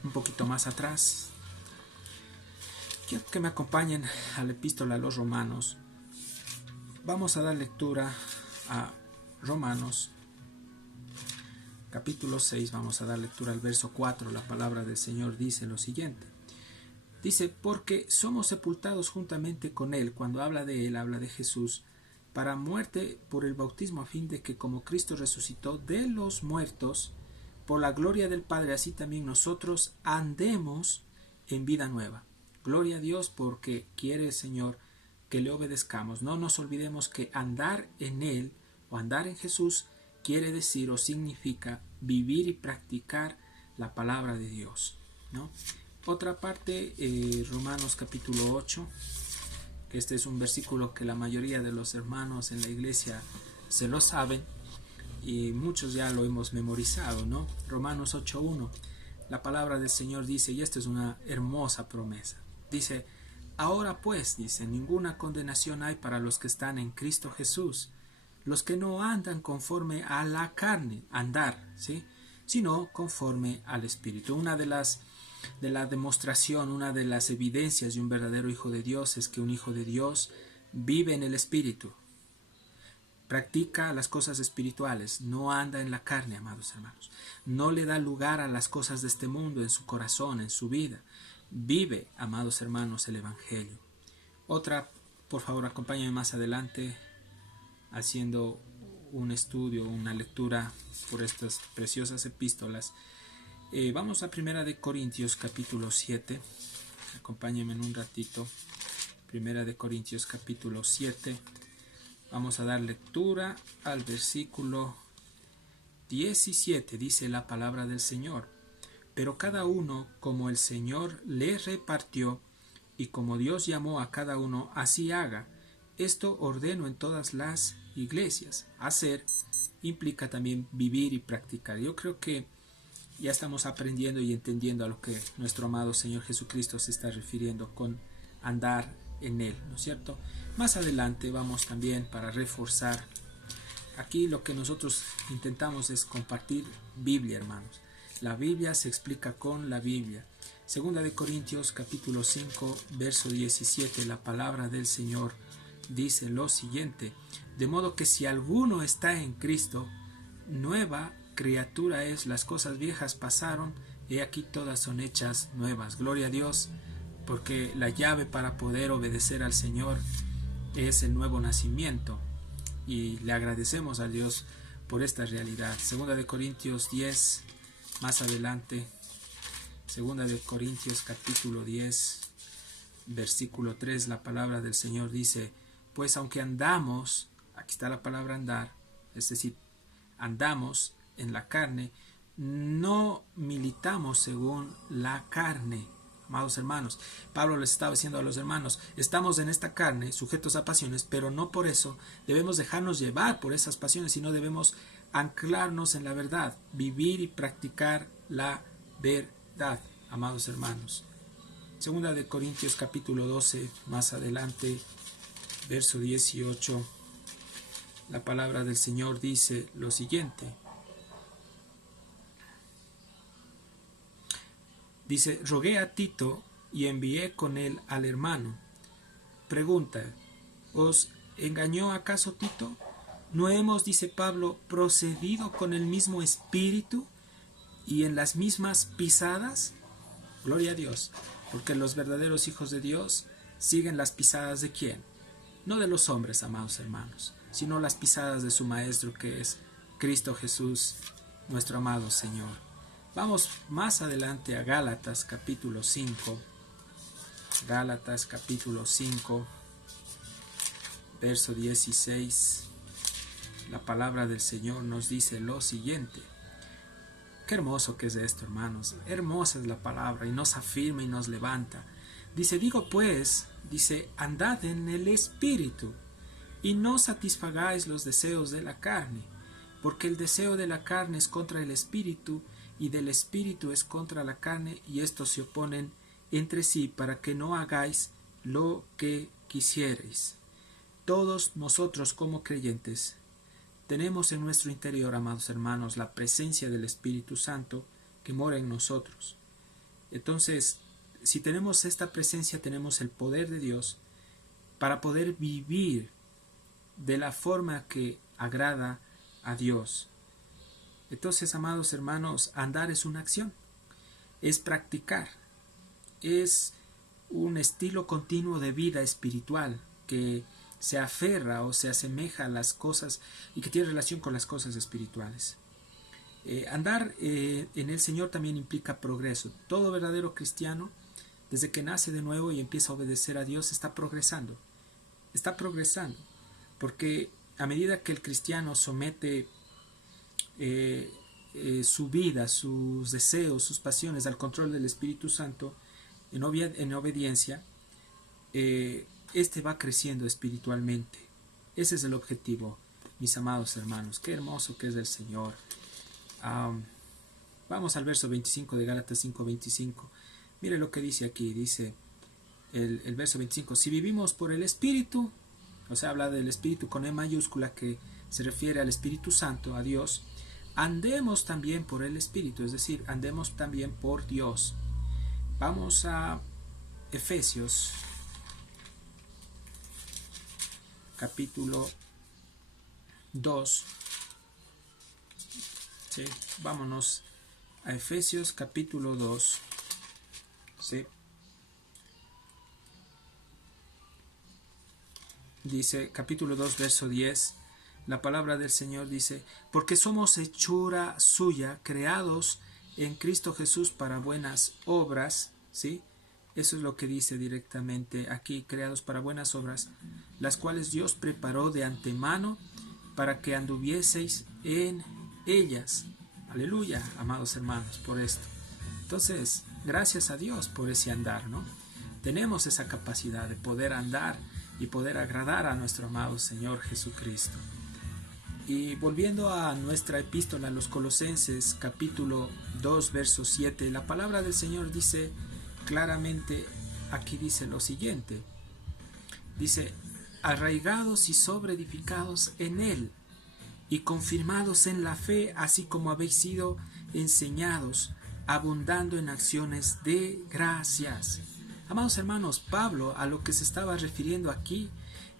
un poquito más atrás. Quiero que me acompañen a la epístola a los Romanos. Vamos a dar lectura a Romanos capítulo 6, vamos a dar lectura al verso 4. La palabra del Señor dice lo siguiente. Dice, porque somos sepultados juntamente con Él. Cuando habla de Él, habla de Jesús, para muerte por el bautismo, a fin de que como Cristo resucitó de los muertos, por la gloria del Padre, así también nosotros andemos en vida nueva. Gloria a Dios porque quiere el Señor que le obedezcamos. No nos olvidemos que andar en Él o andar en Jesús quiere decir o significa vivir y practicar la palabra de Dios, ¿no? Otra parte, Romanos capítulo 8, que este es un versículo que la mayoría de los hermanos en la iglesia se lo saben y muchos ya lo hemos memorizado, ¿no? Romanos 8:1, la palabra del Señor dice, y esta es una hermosa promesa, dice, ahora pues, dice, ninguna condenación hay para los que están en Cristo Jesús, los que no andan conforme a la carne, andar, ¿sí? Sino conforme al Espíritu. Una de la demostración, una de las evidencias de un verdadero hijo de Dios es que un hijo de Dios vive en el Espíritu, practica las cosas espirituales, no anda en la carne, amados hermanos, no le da lugar a las cosas de este mundo en su corazón, en su vida, vive, amados hermanos, el Evangelio. Otra, por favor, acompáñenme más adelante haciendo un estudio, una lectura por estas preciosas epístolas. Vamos a 1 de Corintios capítulo 7. Acompáñenme en un ratito. 1 de Corintios capítulo 7. Vamos a dar lectura al versículo 17. Dice la palabra del Señor. Pero cada uno como el Señor le repartió y como Dios llamó a cada uno, así haga. Esto ordeno en todas las iglesias, hacer implica también vivir y practicar. Yo creo que ya estamos aprendiendo y entendiendo a lo que nuestro amado Señor Jesucristo se está refiriendo con andar en Él, ¿no es cierto? Más adelante vamos también para reforzar. Aquí lo que nosotros intentamos es compartir Biblia, hermanos. La Biblia se explica con la Biblia. Segunda de Corintios capítulo 5, verso 17, la palabra del Señor dice lo siguiente: de modo que si alguno está en Cristo, nueva criatura es, las cosas viejas pasaron, he aquí todas son hechas nuevas. Gloria a Dios, porque la llave para poder obedecer al Señor es el nuevo nacimiento, y le agradecemos a Dios por esta realidad. Segunda de Corintios 10, más adelante, Segunda de Corintios capítulo 10, versículo 3, la palabra del Señor dice: pues aunque andamos, aquí está la palabra andar, es decir, andamos en la carne, no militamos según la carne. Amados hermanos, Pablo les estaba diciendo a los hermanos: estamos en esta carne, sujetos a pasiones, pero no por eso debemos dejarnos llevar por esas pasiones, sino debemos anclarnos en la verdad, vivir y practicar la verdad, amados hermanos. Segunda de Corintios capítulo 12, más adelante, verso 18, la palabra del Señor dice lo siguiente. Dice: rogué a Tito y envié con él al hermano. Pregunta: ¿os engañó acaso Tito? ¿No hemos, dice Pablo, procedido con el mismo espíritu y en las mismas pisadas? Gloria a Dios, porque los verdaderos hijos de Dios siguen las pisadas de ¿quién? No de los hombres, amados hermanos, sino las pisadas de su Maestro, que es Cristo Jesús, nuestro amado Señor. Vamos más adelante a Gálatas capítulo 5. Gálatas capítulo 5, verso 16. La palabra del Señor nos dice lo siguiente. Qué hermoso que es esto, hermanos. Hermosa es la palabra y nos afirma y nos levanta. Dice: digo pues, dice, andad en el Espíritu y no satisfagáis los deseos de la carne, porque el deseo de la carne es contra el Espíritu y del Espíritu es contra la carne, y estos se oponen entre sí para que no hagáis lo que quisierais. Todos nosotros como creyentes tenemos en nuestro interior, amados hermanos, la presencia del Espíritu Santo que mora en nosotros. Entonces, si tenemos esta presencia, tenemos el poder de Dios para poder vivir de la forma que agrada a Dios. Entonces, amados hermanos, andar es una acción, es practicar, es un estilo continuo de vida espiritual que se aferra o se asemeja a las cosas y que tiene relación con las cosas espirituales. Andar en el Señor también implica progreso. Todo verdadero cristiano, desde que nace de nuevo y empieza a obedecer a Dios, está progresando, porque a medida que el cristiano somete su vida, sus deseos, sus pasiones al control del Espíritu Santo en obediencia, este va creciendo espiritualmente. Ese es el objetivo, mis amados hermanos. Qué hermoso que es el Señor. Vamos al verso 25 de Gálatas 5:25. Mire lo que dice aquí. Dice el verso 25: si vivimos por el Espíritu, o sea, habla del Espíritu con E mayúscula, que se refiere al Espíritu Santo, a Dios, andemos también por el Espíritu, es decir, andemos también por Dios. Vamos a Efesios capítulo 2. ¿Sí? Vámonos a Efesios capítulo 2. ¿Sí? Dice, capítulo 2, verso 10, la palabra del Señor dice: porque somos hechura suya, creados en Cristo Jesús para buenas obras. ¿Sí? Eso es lo que dice directamente aquí: creados para buenas obras, las cuales Dios preparó de antemano para que anduvieseis en ellas. Aleluya, amados hermanos, por esto. Entonces, gracias a Dios por ese andar, ¿no? Tenemos esa capacidad de poder andar y poder agradar a nuestro amado Señor Jesucristo. Y volviendo a nuestra epístola a los Colosenses, capítulo 2, verso 7, la palabra del Señor dice claramente, aquí dice lo siguiente, dice, arraigados y sobreedificados en Él, y confirmados en la fe, así como habéis sido enseñados, abundando en acciones de gracias. Amados hermanos, Pablo a lo que se estaba refiriendo aquí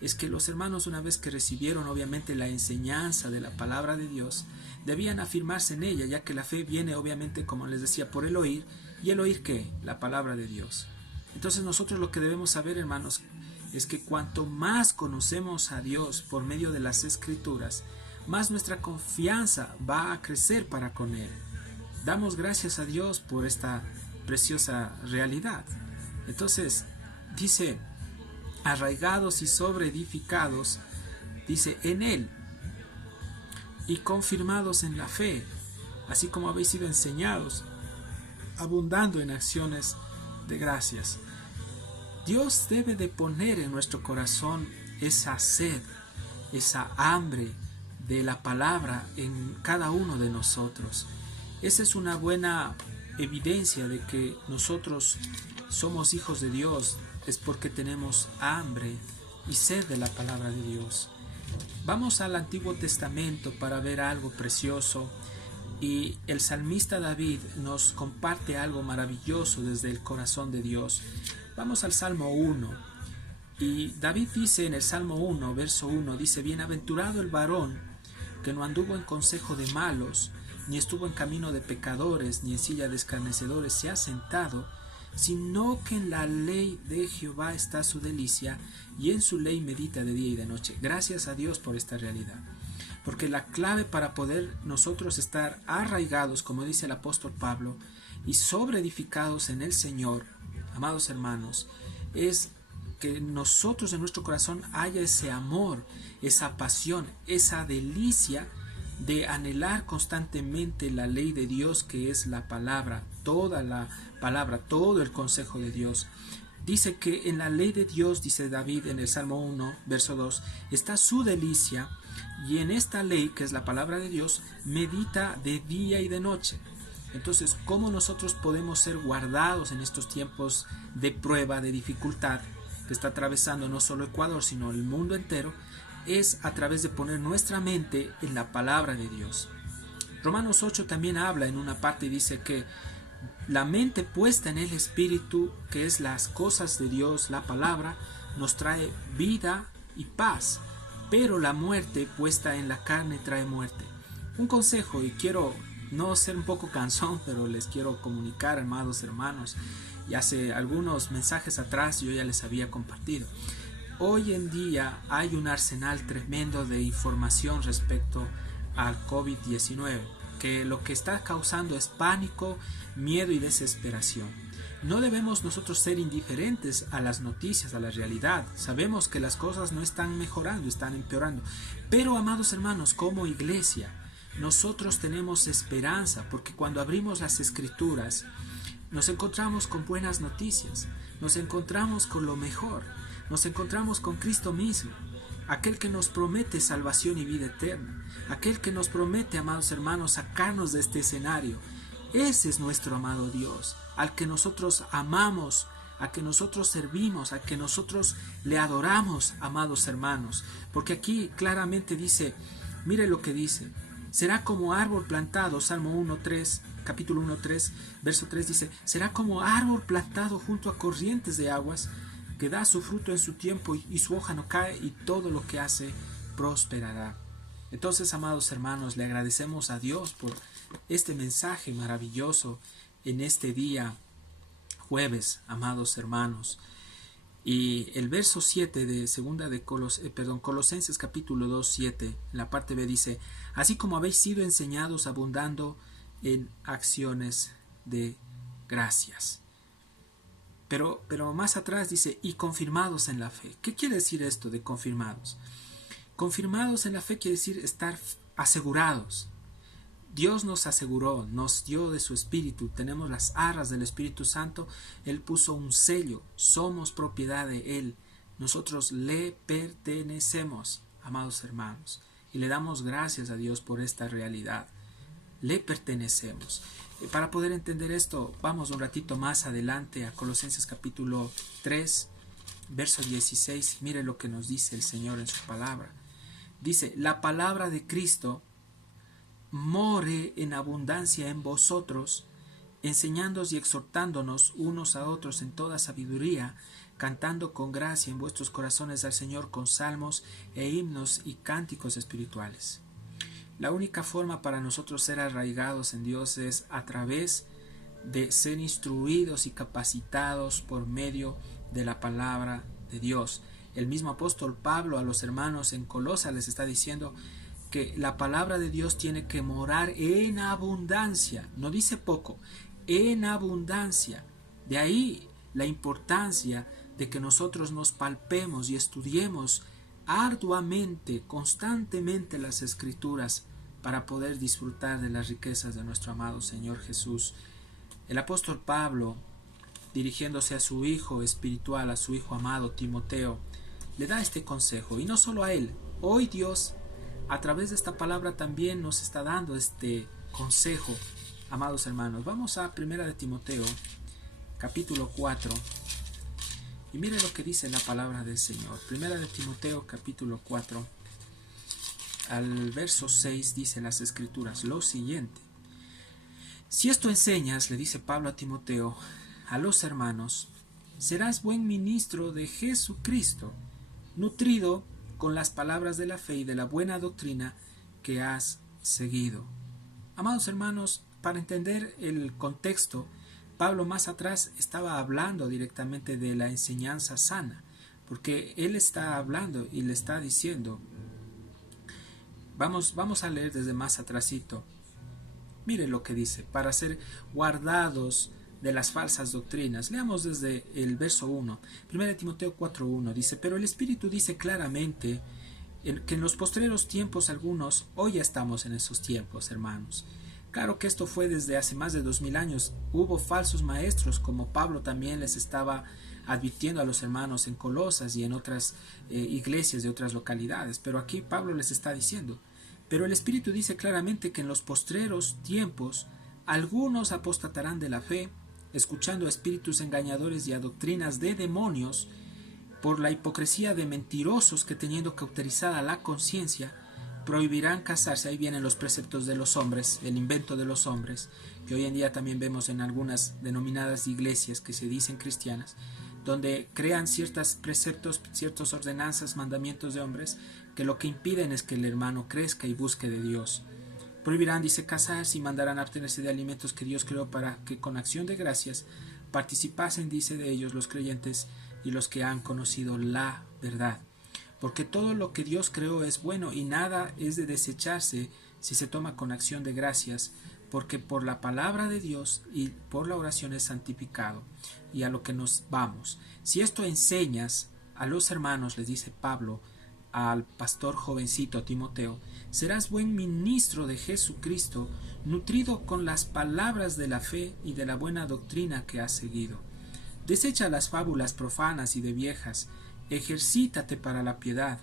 es que los hermanos, una vez que recibieron obviamente la enseñanza de la palabra de Dios, debían afirmarse en ella, ya que la fe viene obviamente, como les decía, por el oír. ¿Y el oír qué? La palabra de Dios. Entonces nosotros lo que debemos saber, hermanos, es que cuanto más conocemos a Dios por medio de las Escrituras, más nuestra confianza va a crecer para con Él. Damos gracias a Dios por esta preciosa realidad. Entonces, dice, arraigados y sobreedificados, dice, en Él, y confirmados en la fe, así como habéis sido enseñados, abundando en acciones de gracias. Dios debe de poner en nuestro corazón esa sed, esa hambre de la palabra en cada uno de nosotros. Esa es una buena evidencia de que nosotros somos hijos de Dios, es porque tenemos hambre y sed de la palabra de Dios. Vamos al Antiguo Testamento para ver algo precioso, y el salmista David nos comparte algo maravilloso desde el corazón de Dios. Vamos al Salmo 1, y David dice en el Salmo 1, verso 1, dice, bienaventurado el varón que no anduvo en consejo de malos, ni estuvo en camino de pecadores, ni en silla de escarnecedores se ha sentado, sino que en la ley de Jehová está su delicia, y en su ley medita de día y de noche. Gracias a Dios por esta realidad, porque la clave para poder nosotros estar arraigados, como dice el apóstol Pablo, y sobreedificados en el Señor, amados hermanos, es que nosotros en nuestro corazón haya ese amor, esa pasión, esa delicia de anhelar constantemente la ley de Dios, que es la palabra, toda la palabra, todo el consejo de Dios. Dice que en la ley de Dios, dice David en el Salmo 1, verso 2, está su delicia, y en esta ley, que es la palabra de Dios, medita de día y de noche. Entonces, ¿cómo nosotros podemos ser guardados en estos tiempos de prueba, de dificultad, que está atravesando no solo Ecuador, sino el mundo entero? Es a través de poner nuestra mente en la palabra de Dios. Romanos 8 también habla en una parte y dice que la mente puesta en el Espíritu, que es las cosas de Dios, la palabra, nos trae vida y paz, pero la muerte puesta en la carne trae muerte. Un consejo, y quiero no ser un poco cansón, pero les quiero comunicar, amados hermanos, y hace algunos mensajes atrás yo ya les había compartido. Hoy en día hay un arsenal tremendo de información respecto al COVID-19, que lo que está causando es pánico, miedo y desesperación. No debemos nosotros ser indiferentes a las noticias, a la realidad. Sabemos que las cosas no están mejorando, están empeorando. Pero, amados hermanos, como iglesia, nosotros tenemos esperanza, porque cuando abrimos las Escrituras, nos encontramos con buenas noticias, nos encontramos con lo mejor. Nos encontramos con Cristo mismo, aquel que nos promete salvación y vida eterna, aquel que nos promete, amados hermanos, sacarnos de este escenario. Ese es nuestro amado Dios, al que nosotros amamos, a que nosotros servimos, a que nosotros le adoramos, amados hermanos. Porque aquí claramente dice, mire lo que dice, será como árbol plantado, Salmo 1:3, capítulo 1:3, verso 3 dice, será como árbol plantado junto a corrientes de aguas, que da su fruto en su tiempo y su hoja no cae, y todo lo que hace prosperará. Entonces, amados hermanos, le agradecemos a Dios por este mensaje maravilloso en este día jueves, amados hermanos. Y el verso 7 de segunda de Colosenses capítulo 2, 7, en la parte B dice, así como habéis sido enseñados, abundando en acciones de gracias. Pero más atrás dice, y confirmados en la fe. ¿Qué quiere decir esto de confirmados? Confirmados en la fe quiere decir estar asegurados. Dios nos aseguró, nos dio de su Espíritu, tenemos las arras del Espíritu Santo, Él puso un sello, somos propiedad de Él, nosotros le pertenecemos, amados hermanos. y le damos gracias a Dios por esta realidad. Le pertenecemos. Para poder entender esto, vamos un ratito más adelante a Colosenses capítulo 3, verso 16. Mire lo que nos dice el Señor en su palabra. Dice: la palabra de Cristo more en abundancia en vosotros, enseñándoos y exhortándonos unos a otros en toda sabiduría, cantando con gracia en vuestros corazones al Señor con salmos e himnos y cánticos espirituales. La única forma para nosotros ser arraigados en Dios es a través de ser instruidos y capacitados por medio de la palabra de Dios. El mismo apóstol Pablo a los hermanos en Colosas les está diciendo que la palabra de Dios tiene que morar en abundancia. No dice poco, en abundancia. De ahí la importancia de que nosotros nos palpemos y estudiemos arduamente, constantemente las Escrituras para poder disfrutar de las riquezas de nuestro amado Señor Jesús. El apóstol Pablo, dirigiéndose a su hijo espiritual, a su hijo amado Timoteo, le da este consejo, y no solo a él. Hoy Dios, a través de esta palabra, también nos está dando este consejo, amados hermanos. Vamos a 1 de Timoteo, capítulo 4, y mire lo que dice la palabra del Señor. 1 de Timoteo, capítulo 4, al verso 6, dice las Escrituras lo siguiente: si esto enseñas, le dice Pablo a Timoteo, a los hermanos, serás buen ministro de Jesucristo, nutrido con las palabras de la fe y de la buena doctrina que has seguido. Amados hermanos, para entender el contexto, Pablo más atrás estaba hablando directamente de la enseñanza sana, porque él está hablando y le está diciendo, vamos a leer desde más atrásito. Mire lo que dice: para ser guardados de las falsas doctrinas. Leamos desde el verso 1. 1 Timoteo 4:1 dice: pero el Espíritu dice claramente que en los postreros tiempos algunos, hoy ya estamos en esos tiempos, hermanos. Claro que esto fue desde hace más de 2000 años. Hubo falsos maestros, como Pablo también les estaba advirtiendo a los hermanos en Colosas y en otras iglesias de otras localidades. Pero aquí Pablo les está diciendo: pero el Espíritu dice claramente que en los postreros tiempos algunos apostatarán de la fe, escuchando a espíritus engañadores y a doctrinas de demonios, por la hipocresía de mentirosos que, teniendo cauterizada la conciencia, prohibirán casarse. Ahí vienen los preceptos de los hombres, el invento de los hombres, que hoy en día también vemos en algunas denominadas iglesias que se dicen cristianas, donde crean ciertos preceptos, ciertas ordenanzas, mandamientos de hombres, que lo que impiden es que el hermano crezca y busque de Dios. Prohibirán, dice, casarse y mandarán a abstenerse de alimentos que Dios creó para que con acción de gracias participasen, dice, de ellos los creyentes y los que han conocido la verdad. Porque todo lo que Dios creó es bueno y nada es de desecharse si se toma con acción de gracias, porque por la palabra de Dios y por la oración es santificado. Y a lo que nos vamos: si esto enseñas a los hermanos, les dice Pablo al pastor jovencito Timoteo, serás buen ministro de Jesucristo, nutrido con las palabras de la fe y de la buena doctrina que has seguido. Desecha las fábulas profanas y de viejas, ejercítate para la piedad.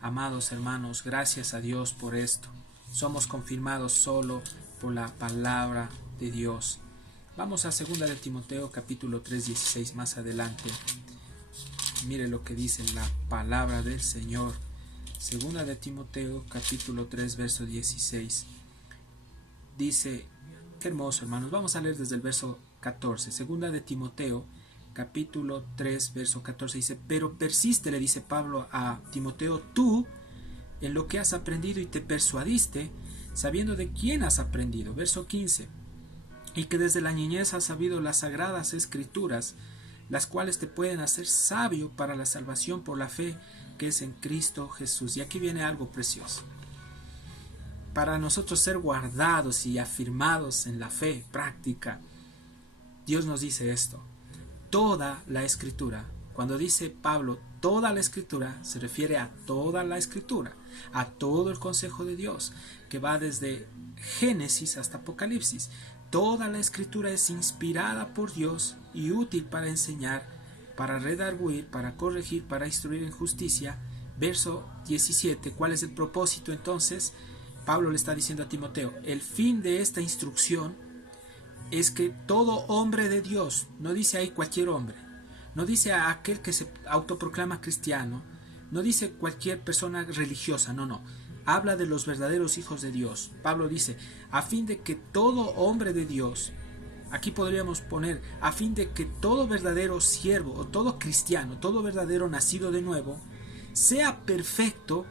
Amados hermanos, gracias a Dios por esto. Somos confirmados solo por la palabra de Dios. Vamos a 2 de Timoteo capítulo 3:16 más adelante. Mire lo que dice la palabra del Señor. 2 de Timoteo capítulo 3 verso 16. Dice, qué hermoso, hermanos. Vamos a leer desde el verso 14. 2 de Timoteo capítulo 3 verso 14 dice: pero persiste, le dice Pablo a Timoteo, tú en lo que has aprendido y te persuadiste, sabiendo de quién has aprendido. Verso 15: y que desde la niñez has sabido las sagradas escrituras, las cuales te pueden hacer sabio para la salvación por la fe que es en Cristo Jesús. Y aquí viene algo precioso. Para nosotros ser guardados y afirmados en la fe práctica, Dios nos dice esto: toda la escritura. Cuando dice Pablo toda la escritura, se refiere a toda la escritura, a todo el consejo de Dios, que va desde Génesis hasta Apocalipsis. Toda la escritura es inspirada por Dios y útil para enseñar, para redarguir, para corregir, para instruir en justicia, Verso 17, ¿cuál es el propósito entonces? Pablo le está diciendo a Timoteo, el fin de esta instrucción es que todo hombre de Dios, no dice ahí cualquier hombre, no dice a aquel que se autoproclama cristiano, no dice cualquier persona religiosa, no, habla de los verdaderos hijos de Dios. Pablo dice, a fin de que todo hombre de Dios, aquí podríamos poner, a fin de que todo verdadero siervo o todo cristiano, todo verdadero nacido de nuevo, sea perfecto,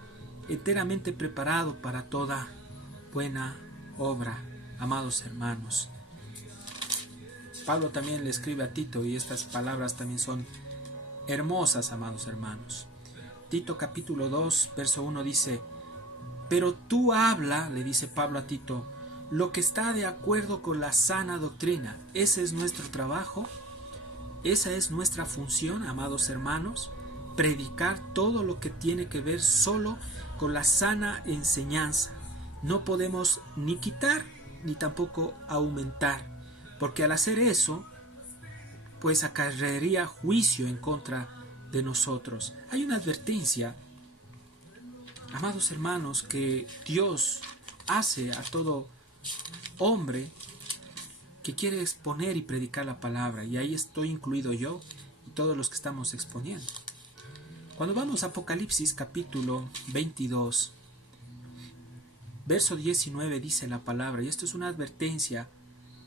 enteramente preparado para toda buena obra. Amados hermanos, Pablo también le escribe a Tito, y estas palabras también son hermosas, amados hermanos. Tito capítulo 2, verso 1 dice, pero tú habla, le dice Pablo a Tito, lo que está de acuerdo con la sana doctrina. Ese es nuestro trabajo, esa es nuestra función, amados hermanos, predicar todo lo que tiene que ver solo con la sana enseñanza. No podemos ni quitar ni tampoco aumentar, porque al hacer eso, pues acarrearía juicio en contra de nosotros. Hay una advertencia, amados hermanos, que Dios hace a todo hombre que quiere exponer y predicar la palabra, y ahí estoy incluido yo y todos los que estamos exponiendo. Cuando vamos a Apocalipsis capítulo 22, verso 19 dice la palabra, y esto es una advertencia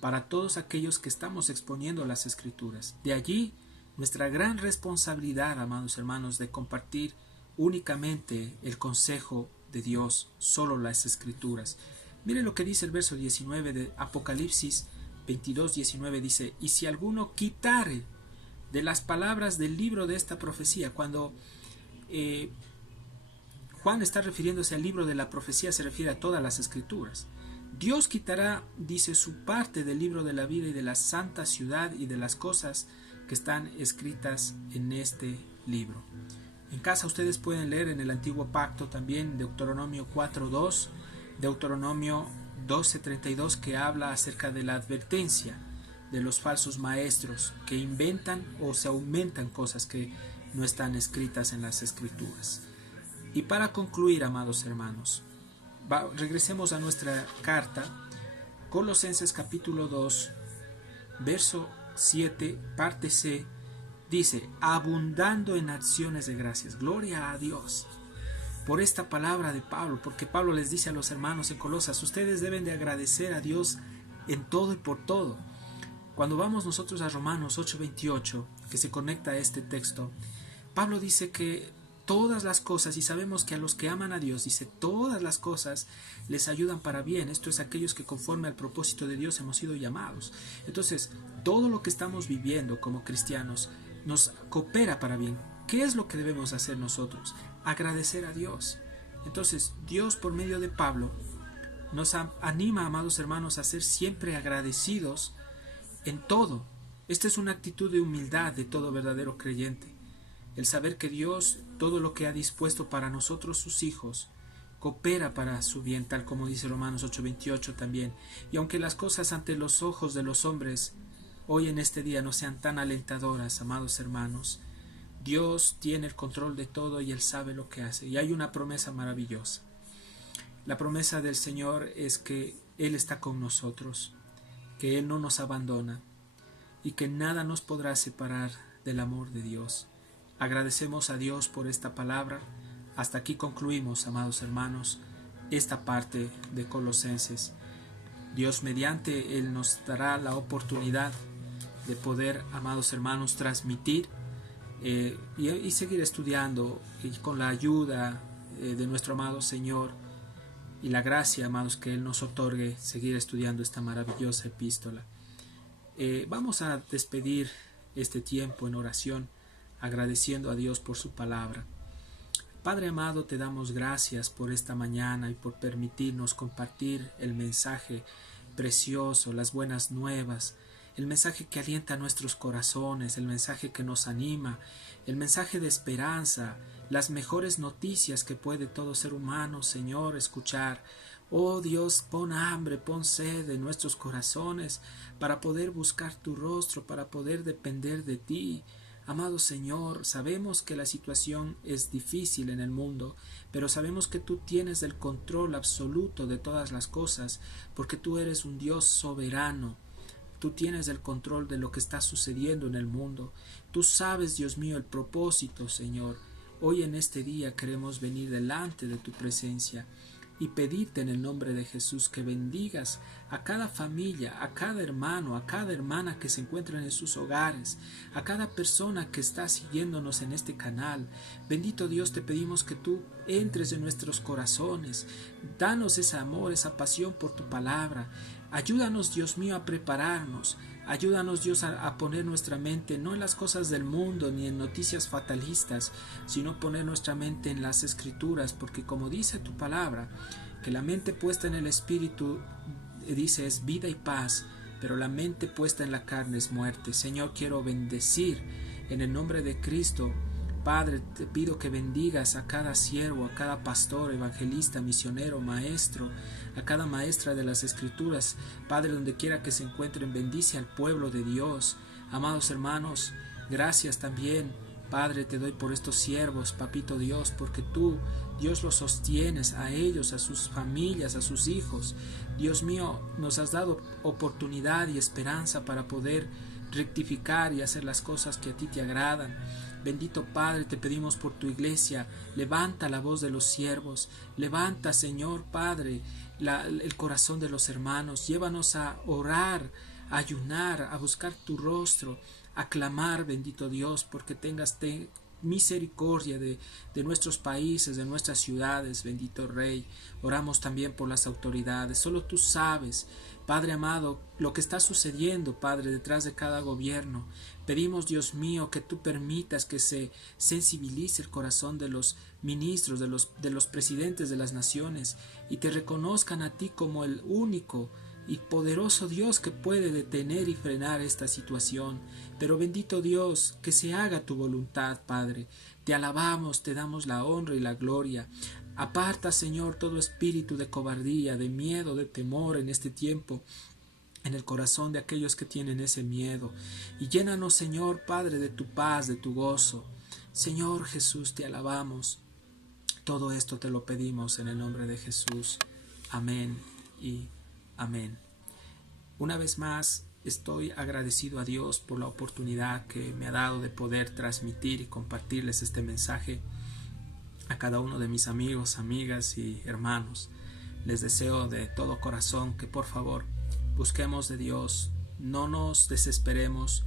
para todos aquellos que estamos exponiendo las Escrituras. De allí nuestra gran responsabilidad, amados hermanos, de compartir únicamente el consejo de Dios, solo las Escrituras. Mire lo que dice el verso 19 de Apocalipsis 22, 19, dice, y si alguno quitare de las palabras del libro de esta profecía, cuando Juan está refiriéndose al libro de la profecía, se refiere a todas las Escrituras. Dios quitará, dice, su parte del libro de la vida y de la santa ciudad y de las cosas que están escritas en este libro. En casa ustedes pueden leer en el Antiguo Pacto también Deuteronomio 4.2, Deuteronomio 12.32, que habla acerca de la advertencia de los falsos maestros que inventan o se aumentan cosas que no están escritas en las Escrituras. Y para concluir, amados hermanos, regresemos a nuestra carta, Colosenses capítulo 2, verso 7, parte C, dice, abundando en acciones de gracias. Gloria a Dios por esta palabra de Pablo, porque Pablo les dice a los hermanos en Colosas, ustedes deben de agradecer a Dios en todo y por todo. Cuando vamos nosotros a Romanos 8:28, que se conecta a este texto, Pablo dice que todas las cosas, y sabemos que a los que aman a Dios, dice, todas las cosas les ayudan para bien. Esto es aquellos que conforme al propósito de Dios hemos sido llamados. Entonces, todo lo que estamos viviendo como cristianos nos coopera para bien. ¿Qué es lo que debemos hacer nosotros? Agradecer a Dios. Entonces, Dios por medio de Pablo nos anima, amados hermanos, a ser siempre agradecidos en todo. Esta es una actitud de humildad de todo verdadero creyente. El saber que Dios, todo lo que ha dispuesto para nosotros sus hijos, coopera para su bien, tal como dice Romanos 8:28 también. Y aunque las cosas ante los ojos de los hombres hoy en este día no sean tan alentadoras, amados hermanos, Dios tiene el control de todo y Él sabe lo que hace. Y hay una promesa maravillosa. La promesa del Señor es que Él está con nosotros, que Él no nos abandona y que nada nos podrá separar del amor de Dios. Agradecemos a Dios por esta palabra. Hasta aquí concluimos, amados hermanos, esta parte de Colosenses. Dios mediante, Él nos dará la oportunidad de poder, amados hermanos, transmitir y seguir estudiando, y con la ayuda de nuestro amado Señor y la gracia, amados, que Él nos otorgue, seguir estudiando esta maravillosa epístola. Vamos a despedir este tiempo en oración, agradeciendo a Dios por su palabra. Padre amado, te damos gracias por esta mañana y por permitirnos compartir el mensaje precioso, las buenas nuevas, el mensaje que alienta nuestros corazones, el mensaje que nos anima, el mensaje de esperanza, las mejores noticias que puede todo ser humano, Señor, escuchar. Oh Dios, pon hambre, pon sed en nuestros corazones para poder buscar tu rostro, para poder depender de ti. Amado Señor, sabemos que la situación es difícil en el mundo, pero sabemos que tú tienes el control absoluto de todas las cosas, porque tú eres un Dios soberano. Tú tienes el control de lo que está sucediendo en el mundo. Tú sabes, Dios mío, el propósito, Señor. Hoy en este día queremos venir delante de tu presencia y pedirte en el nombre de Jesús que bendigas a cada familia, a cada hermano, a cada hermana que se encuentran en sus hogares, a cada persona que está siguiéndonos en este canal. Bendito Dios, te pedimos que tú entres en nuestros corazones, danos ese amor, esa pasión por tu palabra. Ayúdanos, Dios mío, a prepararnos. Ayúdanos, Dios, a poner nuestra mente no en las cosas del mundo ni en noticias fatalistas, sino poner nuestra mente en las Escrituras, porque como dice tu palabra, que la mente puesta en el Espíritu, dice, es vida y paz, pero la mente puesta en la carne es muerte. Señor, quiero bendecir en el nombre de Cristo. Padre, te pido que bendigas a cada siervo, a cada pastor, evangelista, misionero, maestro, a cada maestra de las Escrituras. Padre, donde quiera que se encuentren, bendice al pueblo de Dios. Amados hermanos, gracias también, Padre, te doy por estos siervos, Papito Dios, porque tú, Dios, los sostienes a ellos, a sus familias, a sus hijos. Dios mío, nos has dado oportunidad y esperanza para poder rectificar y hacer las cosas que a ti te agradan. Bendito Padre, te pedimos por tu iglesia, levanta la voz de los siervos, levanta, Señor Padre, el corazón de los hermanos, llévanos a orar, a ayunar, a buscar tu rostro, a clamar, bendito Dios, porque tengas misericordia de nuestros países, de nuestras ciudades, bendito Rey. Oramos también por las autoridades, solo tú sabes, Padre amado, lo que está sucediendo, Padre, detrás de cada gobierno. Pedimos, Dios mío, que tú permitas que se sensibilice el corazón de los ministros, de los presidentes de las naciones, y te reconozcan a ti como el único y poderoso Dios que puede detener y frenar esta situación. Pero bendito Dios, que se haga tu voluntad, Padre. Te alabamos, te damos la honra y la gloria. Aparta, Señor, todo espíritu de cobardía, de miedo, de temor en este tiempo, en el corazón de aquellos que tienen ese miedo. Y llénanos, Señor, Padre, de tu paz, de tu gozo. Señor Jesús, te alabamos. Todo esto te lo pedimos en el nombre de Jesús. Amén y amén. Una vez más, estoy agradecido a Dios por la oportunidad que me ha dado de poder transmitir y compartirles este mensaje a cada uno de mis amigos, amigas y hermanos. Les deseo de todo corazón que por favor busquemos de Dios, no nos desesperemos,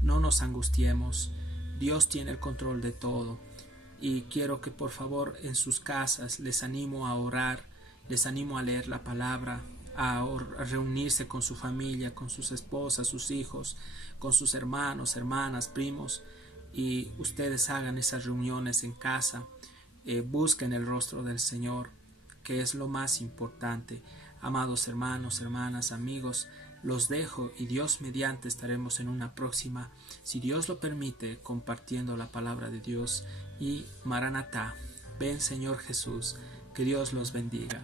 no nos angustiemos. Dios tiene el control de todo y quiero que por favor en sus casas les animo a orar, les animo a leer la palabra, a reunirse con su familia, con sus esposas, sus hijos, con sus hermanos, hermanas, primos, y ustedes hagan esas reuniones en casa. Busquen el rostro del Señor, que es lo más importante. Amados hermanos, hermanas, amigos, los dejo y Dios mediante estaremos en una próxima, si Dios lo permite, compartiendo la palabra de Dios. Y Maranatá, ven Señor Jesús, que Dios los bendiga.